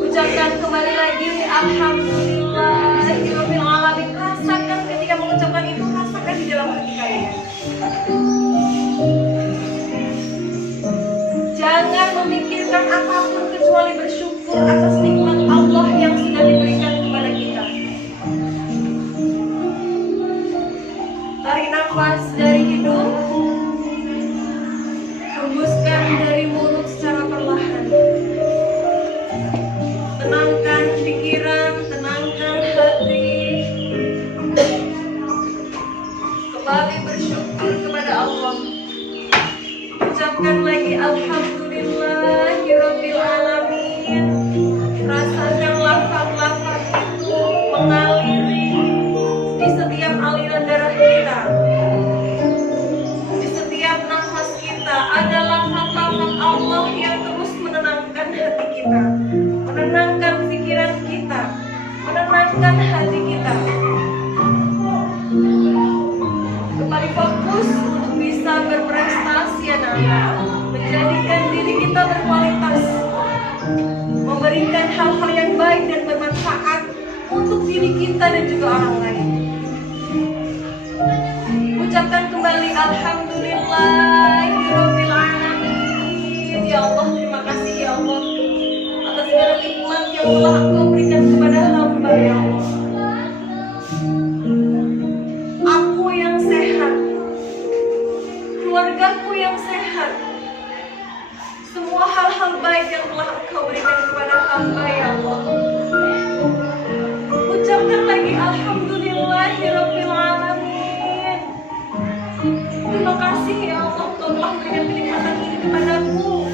Ucapkan kembali lagi Alhamdulillahirabbil alamin. Rasakan ketika mengucapkan itu, rasakan di dalam hati kalian. Jangan memikirkan apapun kecuali bersyukur atas nikmat Allah yang sudah diberikan kepada kita. Tarik nafas dari hidung, hembuskan dari mulut secara perlahan. Tenangkan pikiran, tenangkan hati. Kembali bersyukur kepada Allah. Ucapkan lagi Alhamdulillahirabbil alamin. Rasakan lafaz-lafaz itu mengaliri di setiap aliran darah kita. Di setiap nafas kita ada lafaz-lafaz Allah yang terus menenangkan hati kita, menenangkan pikiran kita, menenangkan hati kita. Kembali fokus untuk bisa berprestasi, anak-anak, menjadikan diri kita berkualitas, memberikan hal-hal yang baik dan bermanfaat untuk diri kita dan juga orang lain. Ucapkan kembali Alhamdulillahirabbil alamin. Ya Allah, terima kasih ya Allah atas segala nikmat yang telah Engkau berikan kepada hamba ya Allah. Aku yang sehat, keluargaku yang sehat, semua hal-hal baik yang telah Engkau berikan kepada hamba ya Allah. Ucapkan lagi Alhamdulillahirabbil alamin. Terima kasih ya Allah, Engkau telah memberikan kenikmatan ini kepadaku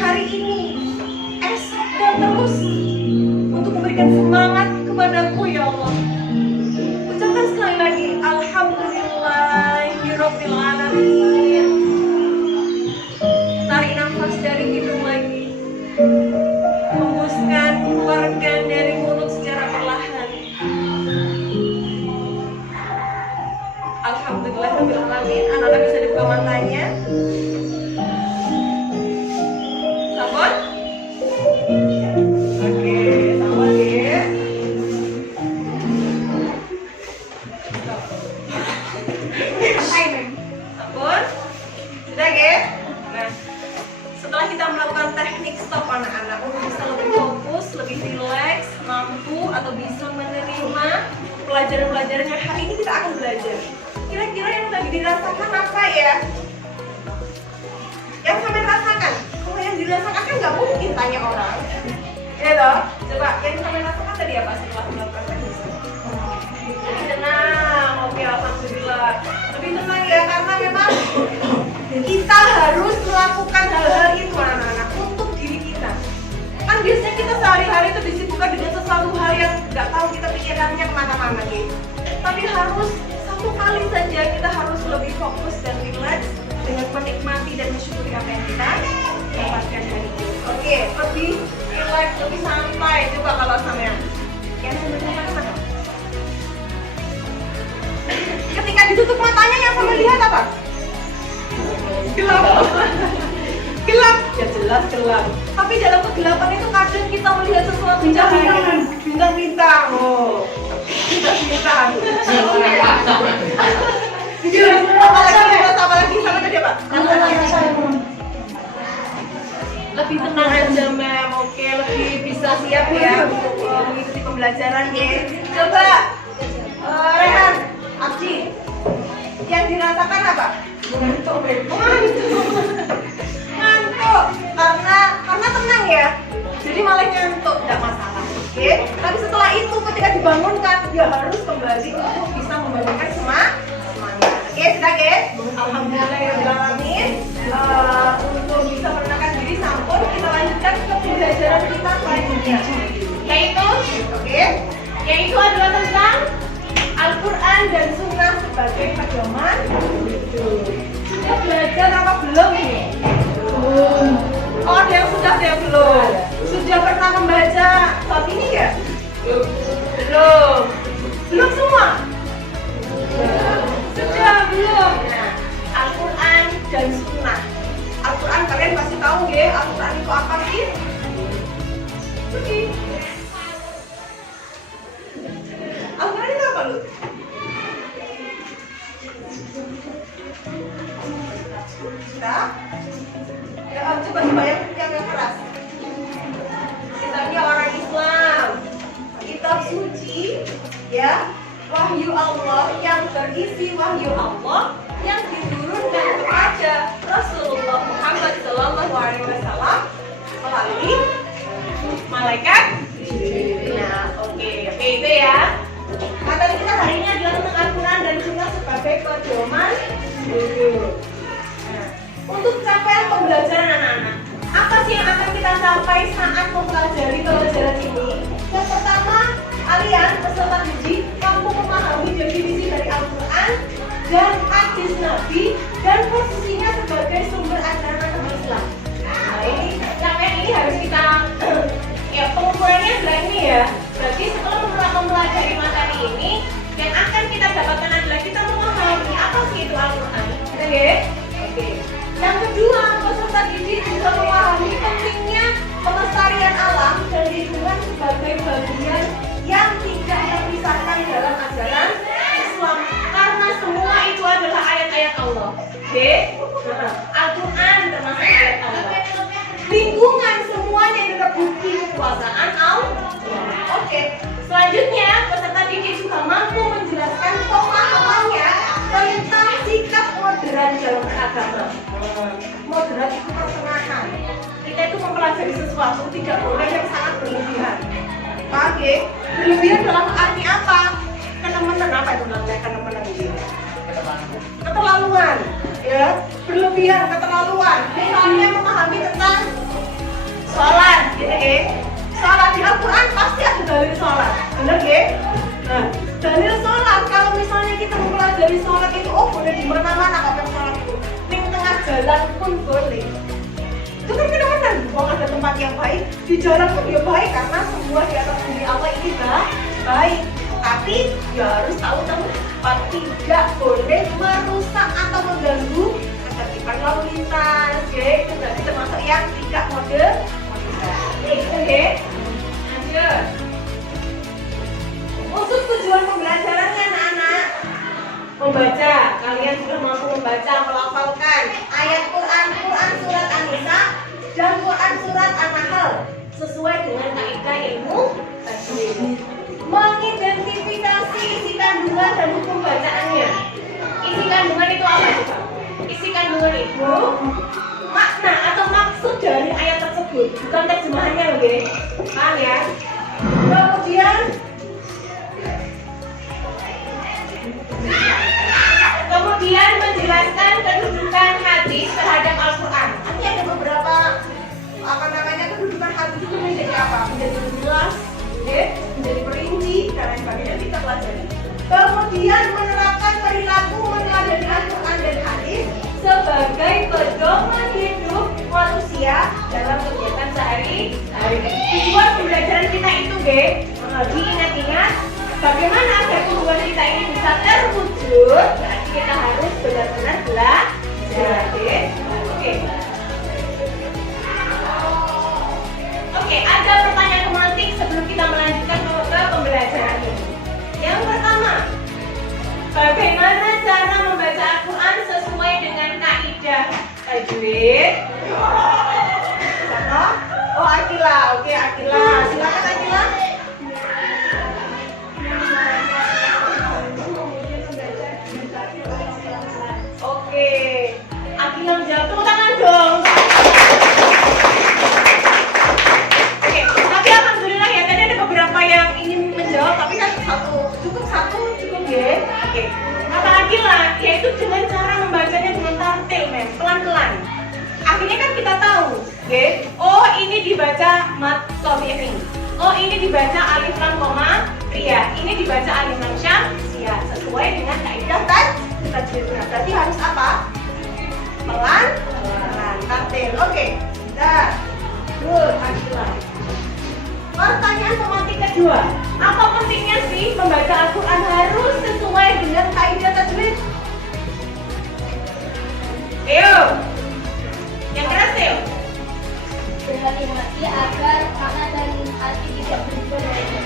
hari ini, esok dan terus, untuk memberikan semangat kepadaku ya Allah. Ucapkan sekali lagi Alhamdulillahirabbil alamin. Tarik nafas dari hidung lagi, hembuskan, keluarkan dari mulut secara perlahan. Alhamdulillahirabbil alamin. Anak-anak bisa dibuka matanya. Sabar. Oke, sabar ya. Sabar. Sudah ya? Nah, setelah kita melakukan teknik stop anak-anak untuk bisa lebih fokus, lebih rileks, mampu atau bisa menerima pelajaran-pelajaran yang hari ini kita akan belajar. Kira-kira yang lagi dirasakan apa ya? Yang sampai rasakan? Kalau yang dirasakan kan nggak mungkin tanya orang. Ya toh? Coba yang sampai rasakan tadi apa setelah melakukan teknik stop? Lebih tenang. Oke, alhamdulillah. Lebih tenang ya, karena memang kita harus melakukan hal-hal itu anak-anak untuk diri kita. Kan biasanya kita sehari-hari itu disibukkan dengan sesuatu hal yang nggak tahu kita pikirannya kemana-mana gitu. Tapi harus satu kali saja kita harus lebih fokus dan rileks dengan menikmati dan mensyukuri apa yang kita dapatkan hari ini. Oke, lebih rileks, lebih santai. Coba kalau sampean yang santai. Ketika ditutup matanya yang sama lihat apa? Gelap. Gelap, ya jelas gelap. Tapi dalam kegelapan itu kadang kita melihat sesuatu cahaya. Bintang-bintang. Oh, bintang-bintang. Apalagi sama tadi apa? Lebih tenang aja, Mem. Oke, lebih bisa pembelajaran ya. Coba Rehan, Abdi, yang dirasakan apa? Ngantuk. Ngantuk karena tenang ya. Jadi malah ngantuk, tidak masalah. Oke. Tapi setelah itu ketika dibangunkan, ya harus kembali untuk bisa membangunkan semangat. Oke, sudah ya. Alhamdulillahirobbilalamin. Untuk bisa menenangkan diri sampun, kita lanjutkan ke pembelajaran kita selanjutnya. Yaitu adalah tentang Al-Quran dan Sunnah sebagai pedoman hidup. Sudah belajar apa belum ini? Oh, ada yang sudah, ada yang belum. Sudah pernah membaca bab ini ya? Belum semua? Sudah, belum. Nah, Al-Quran dan Sunnah. Al-Quran kalian pasti tahu ya, Al-Quran itu apa sih? Al-Quran itu apa lu? Sudah? Ya, coba yang keras. Kitabnya orang Islam, kitab suci, ya, wahyu Allah yang berisi wahyu Allah yang diturunkan kepada Rasulullah Muhammad SAW melalui malaikat. Nah, oke, itu ya. Materi kita hari ini adalah tentang Al-Quran dan Sunnah sebagai pedoman hidup. Untuk capaian pembelajaran anak-anak, apa sih yang akan kita capai saat mempelajari pelajaran ini? Yang pertama, kalian peserta didik mampu memahami definisi dari Al-Quran dan hadis Nabi dan posisinya sebagai sumber ajaran agama Islam. Nah, ini capaian ini harus kita ya, pengukurannya adalah ini ya. Berarti setelah mempelajari materi ini, yang akan kita dapatkan adalah kita memahami apa sih itu Al-Quran. Oke. Yang kedua, peserta didik juga memahami pentingnya pelestarian alam dan lingkungan sebagai bagian yang tidak terpisahkan dalam ajaran Islam, karena semua itu adalah ayat-ayat Allah. Oke? Al-Quran termasuk ayat Allah. Lingkungan semuanya adalah bukti kekuasaan Allah. Oke. Selanjutnya, peserta didik juga mampu menjelaskan pemahamannya tentang sikap moderat dalam beragama. Moderat itu pertengahan. Kita itu mempelajari sesuatu tidak boleh yang sangat berlebihan. Paham ya? Berlebihan dalam arti apa? Kenemenan apa itu namanya kenemenan ini? Keterlaluan, ya. Berlebihan, keterlaluan. Misalnya memahami tentang sholat, gitu ya. Sholat di Al-Quran pasti ada dalil sholat, bener ya? Nah, dalil sholat, kalau misalnya kita mempelajari sholat itu, oh boleh di mana-mana pakai sholat itu. Di tengah jalan pun boleh. Itu kan benar-benar, kalau ada tempat yang baik, di jalan pun dia baik karena semua di atas bumi Allah ini baik. Tapi ya harus tahu tempat, tidak boleh merusak atau mengganggu ketertiban lalu lintas. Ya, itu berarti termasuk yang tidak moderat. Oke. Lanjut. Untuk tujuan pembelajarannya anak-anak, membaca. Kalian sudah mampu membaca, melafalkan ayat Quran surat An-Nisa dan Quran surat An-Nahl sesuai dengan kaidah ilmu tajwid. Mengidentifikasi isi kandungan dan hukum bacaannya. Isi kandungan itu apa coba? Isi kandungan itu makna atau maksud dari ayat tersebut, bukan terjemahannya loh, ya. Paham ya? Kemudian menjelaskan kedudukan hadis terhadap Al-Quran. Nanti ada beberapa kedudukan hadis itu menjadi apa? Menjadi jelas, menjadi perinci dan lain sebagainya kita pelajari. Kemudian menerapkan perilaku meneladani Al-Quran dan hadis sebagai pedoman hidup manusia dalam kegiatan sehari-hari. Tujuan pembelajaran kita itu, diingat-ingat bagaimana agar tujuan kita ini bisa terwujud. Berarti kita harus benar-benar belajar. Oke, ada pertanyaan pemantik sebelum kita melanjutkan ke pembelajaran ini. Yang pertama, bagaimana cara membaca Al-Quran sesuai dengan kaidah tajwid? Oh, Akila. Oke, Akila. Silakan Akila. dibaca mat tabi'i. Oh, ini dibaca alif lam koma ria. Ini dibaca alif lam syamsiah sesuai dengan kaidah tajwid. Nah, berarti harus apa? Pelan, tartil. Oke. Dah. Good, Akila. Pertanyaan pematik kedua. Apa pentingnya sih membaca Al-Quran harus sesuai dengan kaidah tajwid? Ayo. Yang keras, Teo. Berhati-hati agar makna dan arti tidak berubah.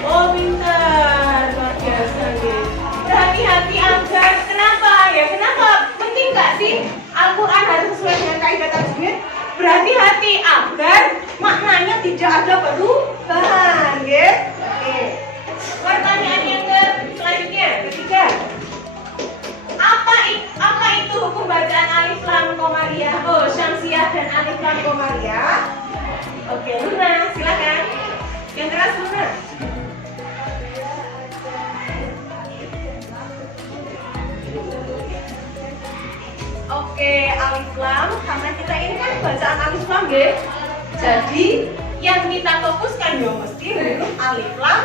Oh, pintar. Luar biasa, deh. Berhati-hati agar. Kenapa ya? Kenapa? Penting nggak sih Al-Quran harus sesuai dengan kaidah tajwid? Berhati-hati agar maknanya tidak ada perubahan, ya. Oke. Pertanyaan yang selanjutnya, ketiga. Apa itu hukum bacaan alif lam komariah? Oh, syamsiah dan alif lam komariah. Oke, Luna, silakan. Yang keras, Luna. Oke, alif lam. Karena kita ini kan bacaan alif lam, ya. Jadi yang kita fokuskan ya mesti huruf alif lam,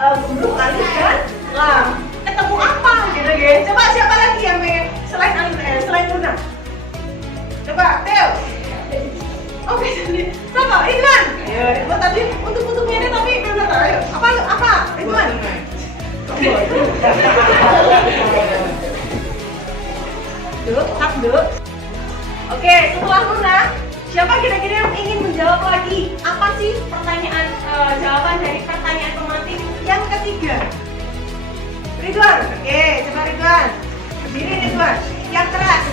huruf alif dan lam. Ketemu apa gitu ya? Coba siapa lagi yang pengen selain alif selain Luna? Coba, Teo. Oke, jadi siapa? Ridwan. Ayo, Ridwan tadi untuk-untuknya ini tapi benar. Ayo, apa? Ridwan. Duk. Oke, setelah Luna, siapa kira-kira yang ingin menjawab lagi? Apa sih pertanyaan jawaban dari pertanyaan pematik yang ketiga? Ridwan. Oke, coba Ridwan. Berdiri Ridwan. Yang keras.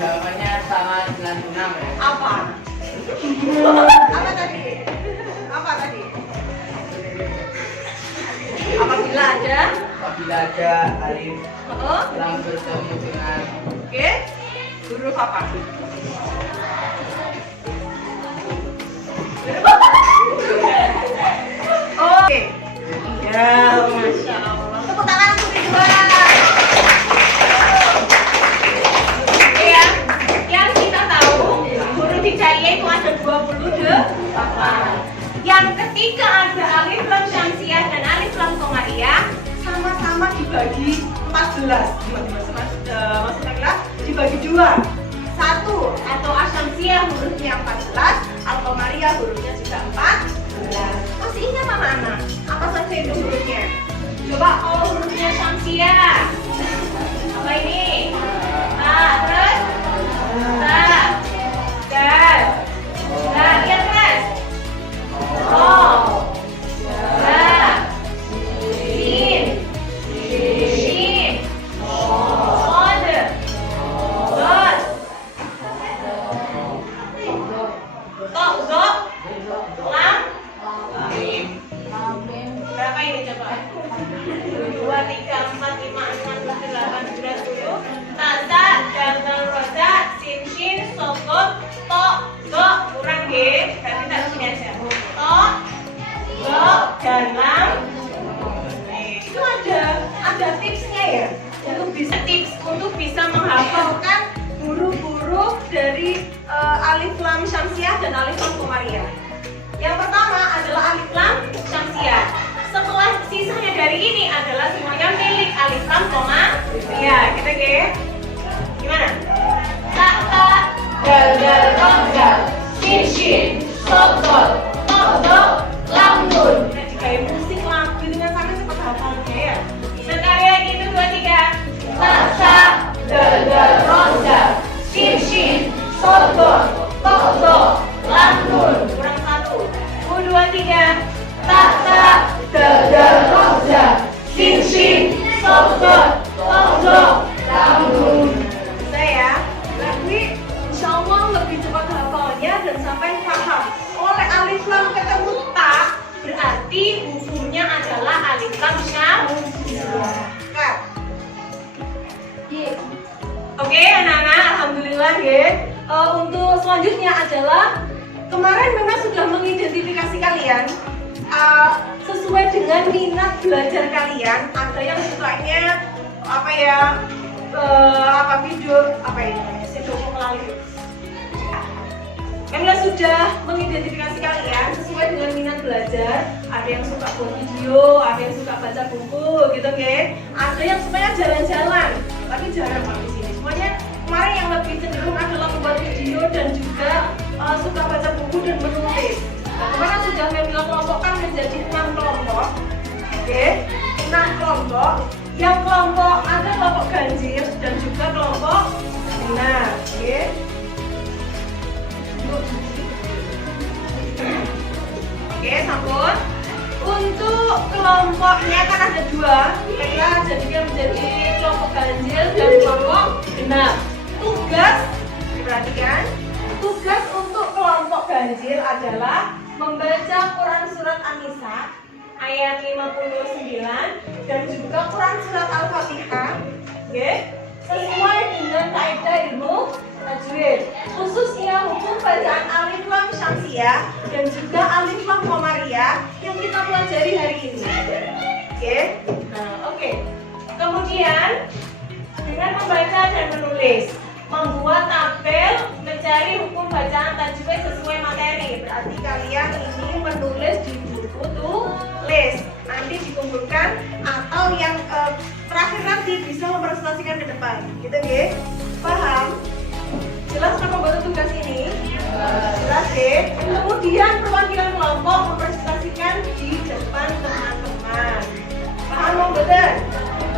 Jawabannya sama dengan Luna. Apa? Apa tadi? Apabila ada alif lam bertemu dengan huruf apa? Oke. Ya, Masya Allah. Tepuk tangan untuk Ridwan. Ya, yang kita tahu huruf hijaiyah itu ada 28. Yang ketiga ada alif lam syamsiah dan alif lam komariah, sama-sama dibagi 14. Maksudnya dibagi 2. 1 atau asyamsiah hurufnya 14, al-komariah hurufnya juga 14. Masih ingat anak-anak? Apa saja itu hurufnya? Coba kalau hurufnya syamsiah. Apa ini? Terus dal. Lihat keras. Sin, shin, shod, dot, tok, lam. Berapa ini coba? 2, 3, 4, 5, 6, 7, 8, 9, 10. Tasa, dal, roda, sin, shin, sokot, tok, dok. Kurang ya? Berarti taruh sini aja. Tok, dok, dan lam. Itu ada tipsnya ya. Untuk bisa menghafalkan huruf-huruf dari alif lam syamsiah dan alif lam komariah. Yang pertama adalah alif lam syamsiah. Setelah sisanya dari ini adalah semuanya milik alif lam komariah. Kita gimana? Ta, dal, dal, shin, sok, tok, lam, nun. Kayak musik lagu dengan sangat cepat hafalnya ya. Sekali lagi itu 2, 3. Ta, dal, roda, shin, sok, tok, lam, nun. Kurang 1. 2, 3. Ta, dal, roda, shin, sok, tok, lam, nun. Bisa ya? Lagi insya Allah lebih cepat hafalnya dan sampai paham. Oleh alif lam ketemu ta, berarti hukumnya adalah alif lam syamsiah. Oke, anak-anak, alhamdulillah ya. Untuk selanjutnya adalah kemarin memang sudah mengidentifikasi kalian sesuai dengan minat belajar kalian. Ada yang sukanya video situ melalui Memila sudah mengidentifikasi kalian sesuai dengan minat belajar. Ada yang suka buat video, ada yang suka baca buku, gitu kan? Ada yang sukanya jalan-jalan, tapi jarang di sini. Semuanya kemarin yang lebih cenderung adalah membuat video dan juga suka baca buku dan menulis. Nah, kemarin sudah Memila kelompokkan menjadi 6 kelompok, oke? 6 kelompok. Yang kelompok ada kelompok ganjil dan juga kelompok genap, oke? Oke, sampun. Untuk kelompoknya kan ada 2, kita jadikan menjadi kelompok ganjil dan kelompok genap. Tugas, perhatikan, tugas untuk kelompok ganjil adalah membaca Quran Surat An-Nisa ayat 59 dan juga Quran Surat Al-Fatihah, oke? Sesuai dengan kaidah ilmu tajwid, khususnya hukum bacaan alif lam syamsiyah dan juga alif lam qamariyah yang kita pelajari hari ini. Oke? Nah, oke. Kemudian dengan membaca dan menulis, membuat tabel mencari hukum bacaan tajwid sesuai materi. Berarti kalian ini menulis di buku tulis, nanti dikumpulkan atau yang terakhir nanti bisa mempresentasikan ke depan, gitu ya? Paham? Jelas kenapa buat tugas ini? Jelas ya? Kemudian perwakilan kelompok mempresentasikan di depan teman-teman. Paham mau betul?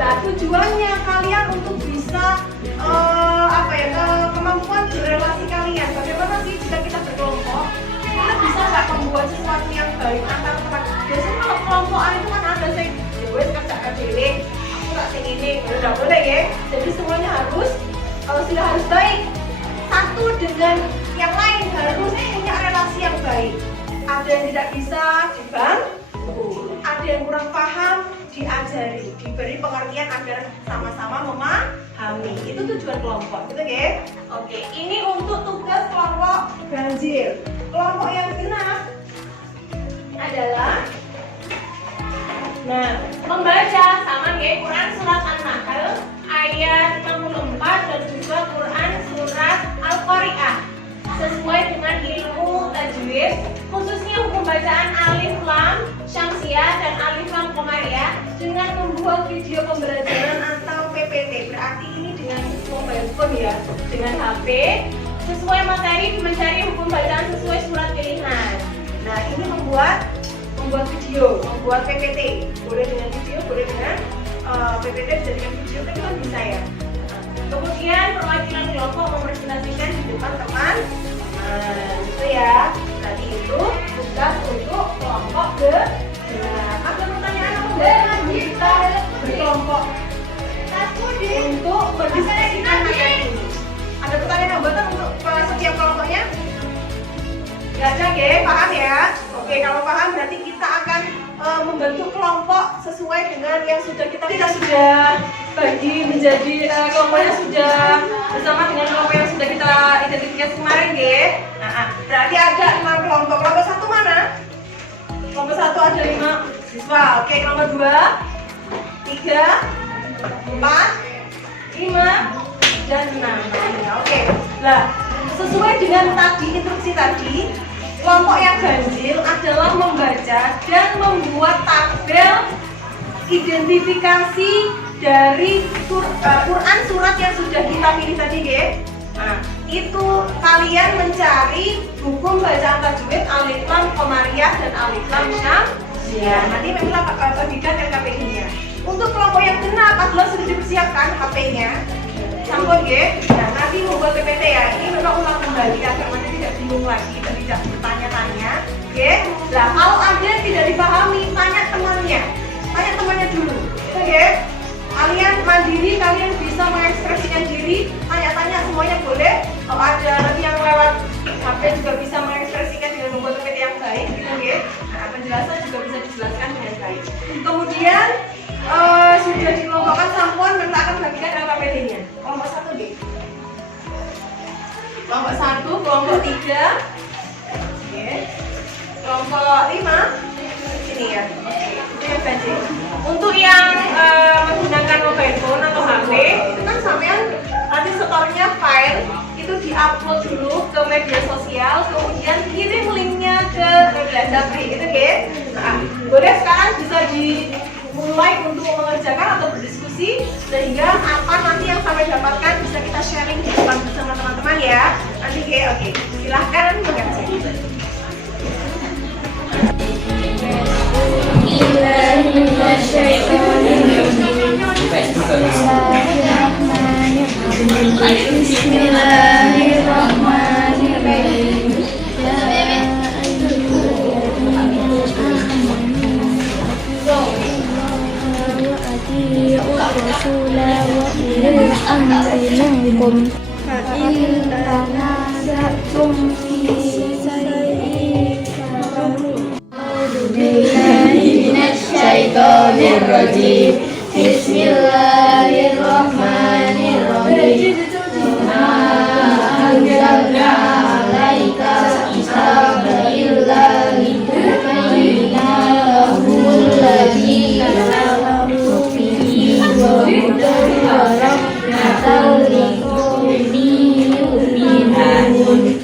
Nah, tujuannya kalian untuk bisa kemampuan berrelasi kalian. Bagaimana sih jika kita berkelompok? Kita bisa nggak membuat sesuatu yang baik antar teman? Biasanya kalau kelompokan itu kan ada sih, gue kerja dhewe, aku nggak sing ini, udah boleh ya. Jadi semuanya harus sudah harus baik. Satu dengan yang lain harus punya relasi yang baik. Ada yang tidak bisa dibantu, ada yang kurang paham diajari, diberi pengertian agar sama-sama memahami. Itu tujuan kelompok, gitu ya? Oke, ini untuk tugas kelompok ganjil. Kelompok yang genap adalah membaca sama ya Quran Surat An-Nahl ayat 64 dan juga Quran Surat Al-Qari'ah sesuai dengan ilmu tajwid, khususnya hukum bacaan alif lam syamsiyah dan alif lam qamariyah dengan membuat video pembelajaran atau PPT. Berarti ini dengan mobile phone ya, dengan HP sesuai materi, mencari hukum bacaan sesuai surat pilihan. Nah, ini membuat video, membuat PPT. Boleh dengan video, boleh dengan PPT dijadikan video, tapi kan bisa ya. Kemudian perwakilan kelompok mempresentasikan di depan teman. Gitu ya. Tadi itu tugas untuk kelompok ada pertanyaan apa enggak? Kita berkelompok untuk berdiskusikan materi ini. Ada pertanyaan apa untuk setiap kelompoknya? Gak ada ya, paham ya? Oke, kalau paham berarti kita akan membentuk kelompok sesuai dengan yang sudah kita sudah bagi menjadi kelompoknya sudah bersama dengan kelompok yang sudah kita identifikasi kemarin ya. Nah, berarti ada 5 kelompok. Kelompok 1 mana? Kelompok 1 ada 5 siswa. Oke, kelompok 2, 3, 4, 5 dan 6. Oke. Nah, sesuai dengan tadi instruksi tadi, kelompok yang ganjil adalah membaca dan membuat tabel identifikasi dari Quran surat yang sudah kita pilih tadi ya. Nah, itu kalian mencari hukum bacaan tajwid alif lam qamariyah dan alif lam syamsiyah. Nanti Memila bagikan LKPI-nya. Untuk kelompok yang genap adalah sudah dipersiapkan HP-nya. Sampun ya. Nah, nanti membuat PPT ya. Ini memang ulang kembali agar Anda tidak bingung lagi dan tidak bertanya-tanya. Ya. Nah, kalau ada yang tidak dipahami, tanya temannya dulu. Oke. Kalian mandiri, kalian bisa mengekspresikan diri, tanya-tanya semuanya boleh. Kalau ada nanti yang lewat HP juga bisa mengekspresikan dengan membuat PPT yang baik, gitu ya. Nah, penjelasan juga bisa dijelaskan dengan baik. Kemudian sudah dikelompokkan sampun, kita akan bagikan LKPD-nya. Kelompok 1 deh. Kelompok 1, kelompok 3, oke. Kelompok 5, ini ya. Itu yang ganjil. Untuk yang menggunakan mobile phone atau HP, itu kan sampean nanti setornya file itu diupload dulu ke media sosial, kemudian kirim linknya ke Nabila Japri, gitu ya. Nah, boleh sekarang bisa dimulai untuk mengerjakan atau berdiskusi, sehingga apa nanti yang sampai dapatkan bisa kita sharing di depan bersama teman-teman ya. Nanti ya, oke. Silahkan mengerjakan. Bismillahirrahmanirrahim. Bismillahirrahmanirrahim. Anzalna 'alaika kitaba illa litubayyina lahumul ladzi ikhtalafu fihi wa hudan wa rahmatan liqaumin yu'minun.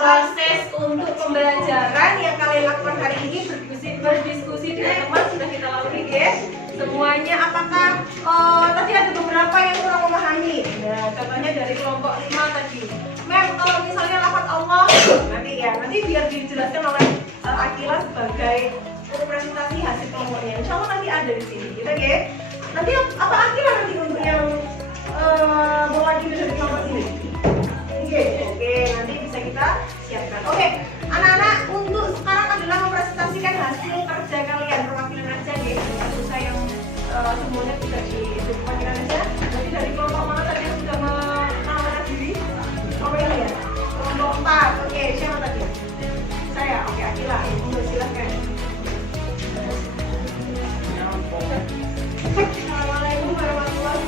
Proses untuk pembelajaran yang kalian lakukan hari ini berdiskusi dengan teman sudah kita lalui ya. Semuanya apakah tadi ada beberapa yang kurang memahami. Nah, contohnya dari kelompok 5 tadi. Mem, kalau misalnya lafaz Allah nanti biar dijelaskan oleh Akila sebagai presentasi hasil kelompoknya. Insya Allah nanti ada di sini, gitu ya. Nanti apa Akila nanti untuk yang mewakili dari kelompok ini? Oke, nanti bisa kita siapkan. Oke, anak-anak untuk sekarang adalah mempresentasikan hasil kerja kalian, perwakilan aja ya. Susah yang semuanya bisa diperwakilan aja. Nanti dari kelompok mana tadi yang sudah menawarkan diri? Apa ini ya? Kelompok 4. Oke, siapa tadi? Saya. Oke, Akila. Silakan. Assalamualaikum warahmatullahi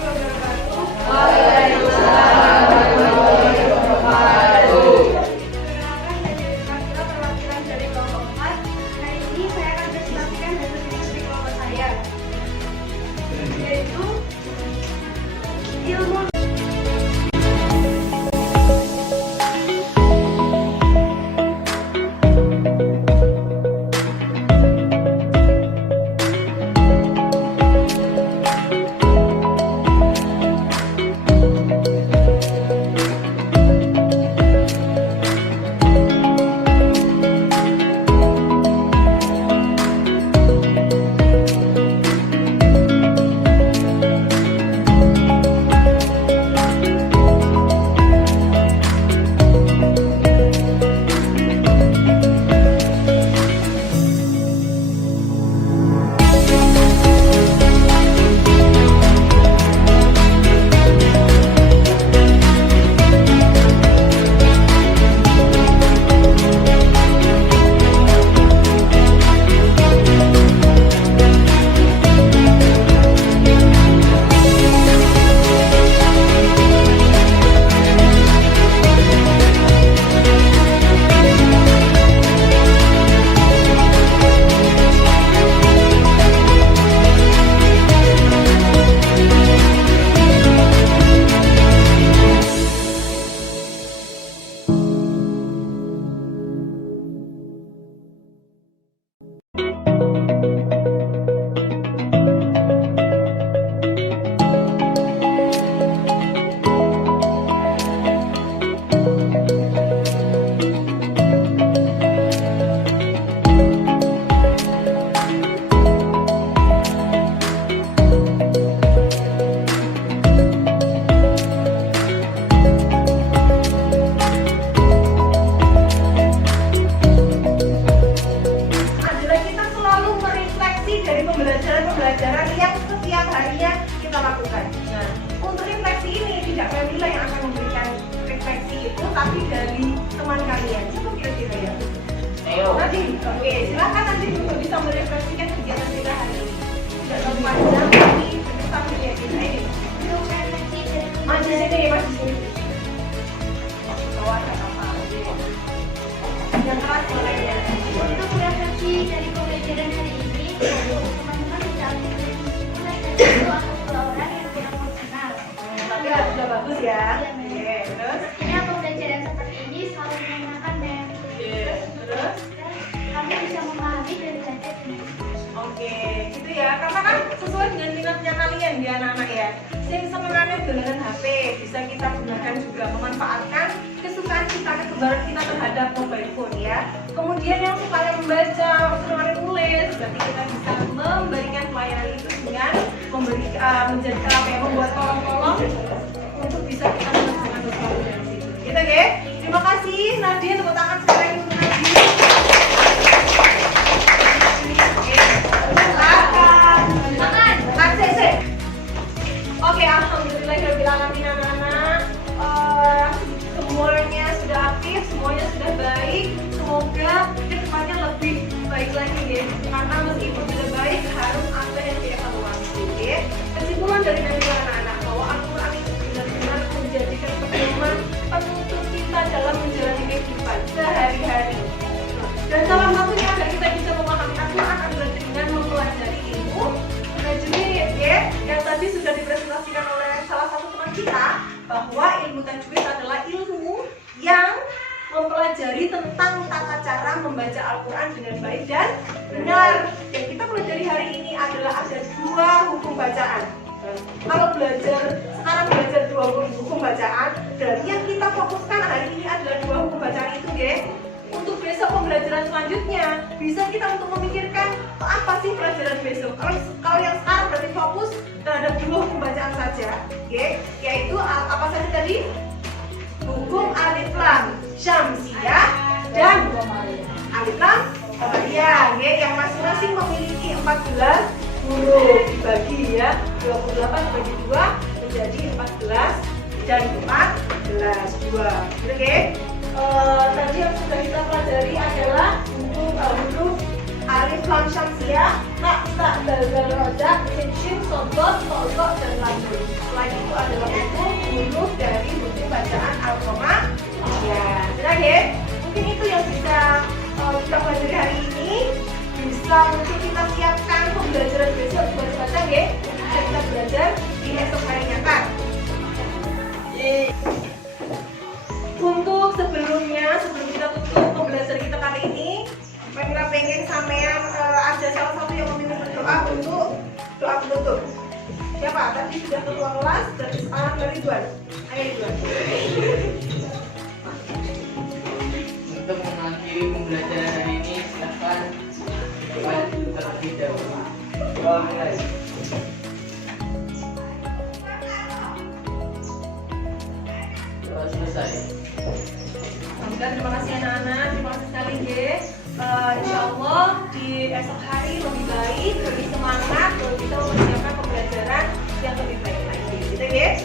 tapi dari teman kalian. Siapa kira-kira ya? Ayo. Nadine, oke, silakan nanti untuk bisa merefleksikan kegiatan kita hari ini. Tidak terlalu panjang, tapi sambil ya kita ini. Maju sini, maju sini. Bawa apa? Yang keras mulainya. Untuk refleksi dari pembelajaran hari ini, teman-teman bisa ambil kesimpulan dari satu atau dua orang yang kurang maksimal. Tapi sudah bagus ya. Oke, terus? Pastinya pembelajaran seperti ini selalu menyenangkan dan Terus? kami bisa memahami dan belajar dengan Oke, gitu ya. Karena kan sesuai dengan minatnya kalian ya anak-anak ya. Yang sebenarnya dolanan HP bisa kita gunakan juga memanfaatkan kesukaan kita, kekebalan kita terhadap mobile phone ya. Kemudian yang suka membaca, suka menulis, berarti kita bisa memberikan pelayanan itu dengan membuat kolom-kolom untuk bisa kita menemukan sesuatu dari situ. Gitu ya. Terima kasih Nadine, tepuk tangan sekali untuk Nadine. Oke, alhamdulillahirobbilalamin anak-anak. Semuanya sudah aktif, semuanya sudah baik. Semoga kedepannya lebih baik lagi ya. Karena meskipun sudah baik harus ada yang dievaluasi. Ya. Kesimpulan dari anak-anak bahwa Al-Quran itu benar-benar menjadikan pedoman penuntun kita dalam menjalani kehidupan sehari-hari. Dan salah satunya agar kita bisa memahami Al-Quran adalah dengan mempelajari ilmu tajwid ya, yang tadi sudah dipresentasikan oleh salah satu teman kita bahwa ilmu tajwid adalah ilmu yang mempelajari tentang tata cara membaca Al-Quran dengan baik dan benar. Yang kita pelajari hari ini adalah ada 2 hukum bacaan. Kalau sekarang belajar 2 hukum bacaan, dan yang kita fokuskan hari ini adalah 2 hukum bacaan itu ya. Untuk besok pembelajaran selanjutnya bisa kita untuk memikirkan apa sih pelajaran besok. Kalau yang sekarang berarti fokus terhadap 2 hukum bacaan saja, yaitu apa saja tadi? Hukum alif lam syamsiyah dan alif lam qamariyah, yang masing-masing memiliki 14 huruf dibagi ya 28 dibagi 2 menjadi 14 dan 14 2. Oke. Tadi yang sudah kita pelajari adalah huruf alif lam syamsiyah, ta, dal, rojak, sin, sodot, tolok, dan lanjut. Selain itu adalah huruf dari hukum bacaan Al-Qamar. Ya, benar ya? Mungkin itu yang bisa kita pelajari hari ini. Bisa mungkin kita siapkan pembelajaran besok baru baca ya. Bisa kita belajar di esok harinya kan. Untuk sebelum kita tutup pembelajaran kita kali ini, kita pengen sampean ada salah satu yang meminta berdoa untuk doa penutup. Siapa? Tadi sudah ketua kelas, berarti sekarang dari Ridwan. Ayo Ridwan. Untuk mengakhiri pembelajaran hari ini, silakan berdoa terlebih dahulu. Doa mulai. Doa selesai. Terima kasih anak-anak, terima kasih sekali guys. Insya Allah di esok hari lebih baik, lebih semangat, lebih bisa mempersiapkan pembelajaran yang lebih baik lagi. Gitu guys.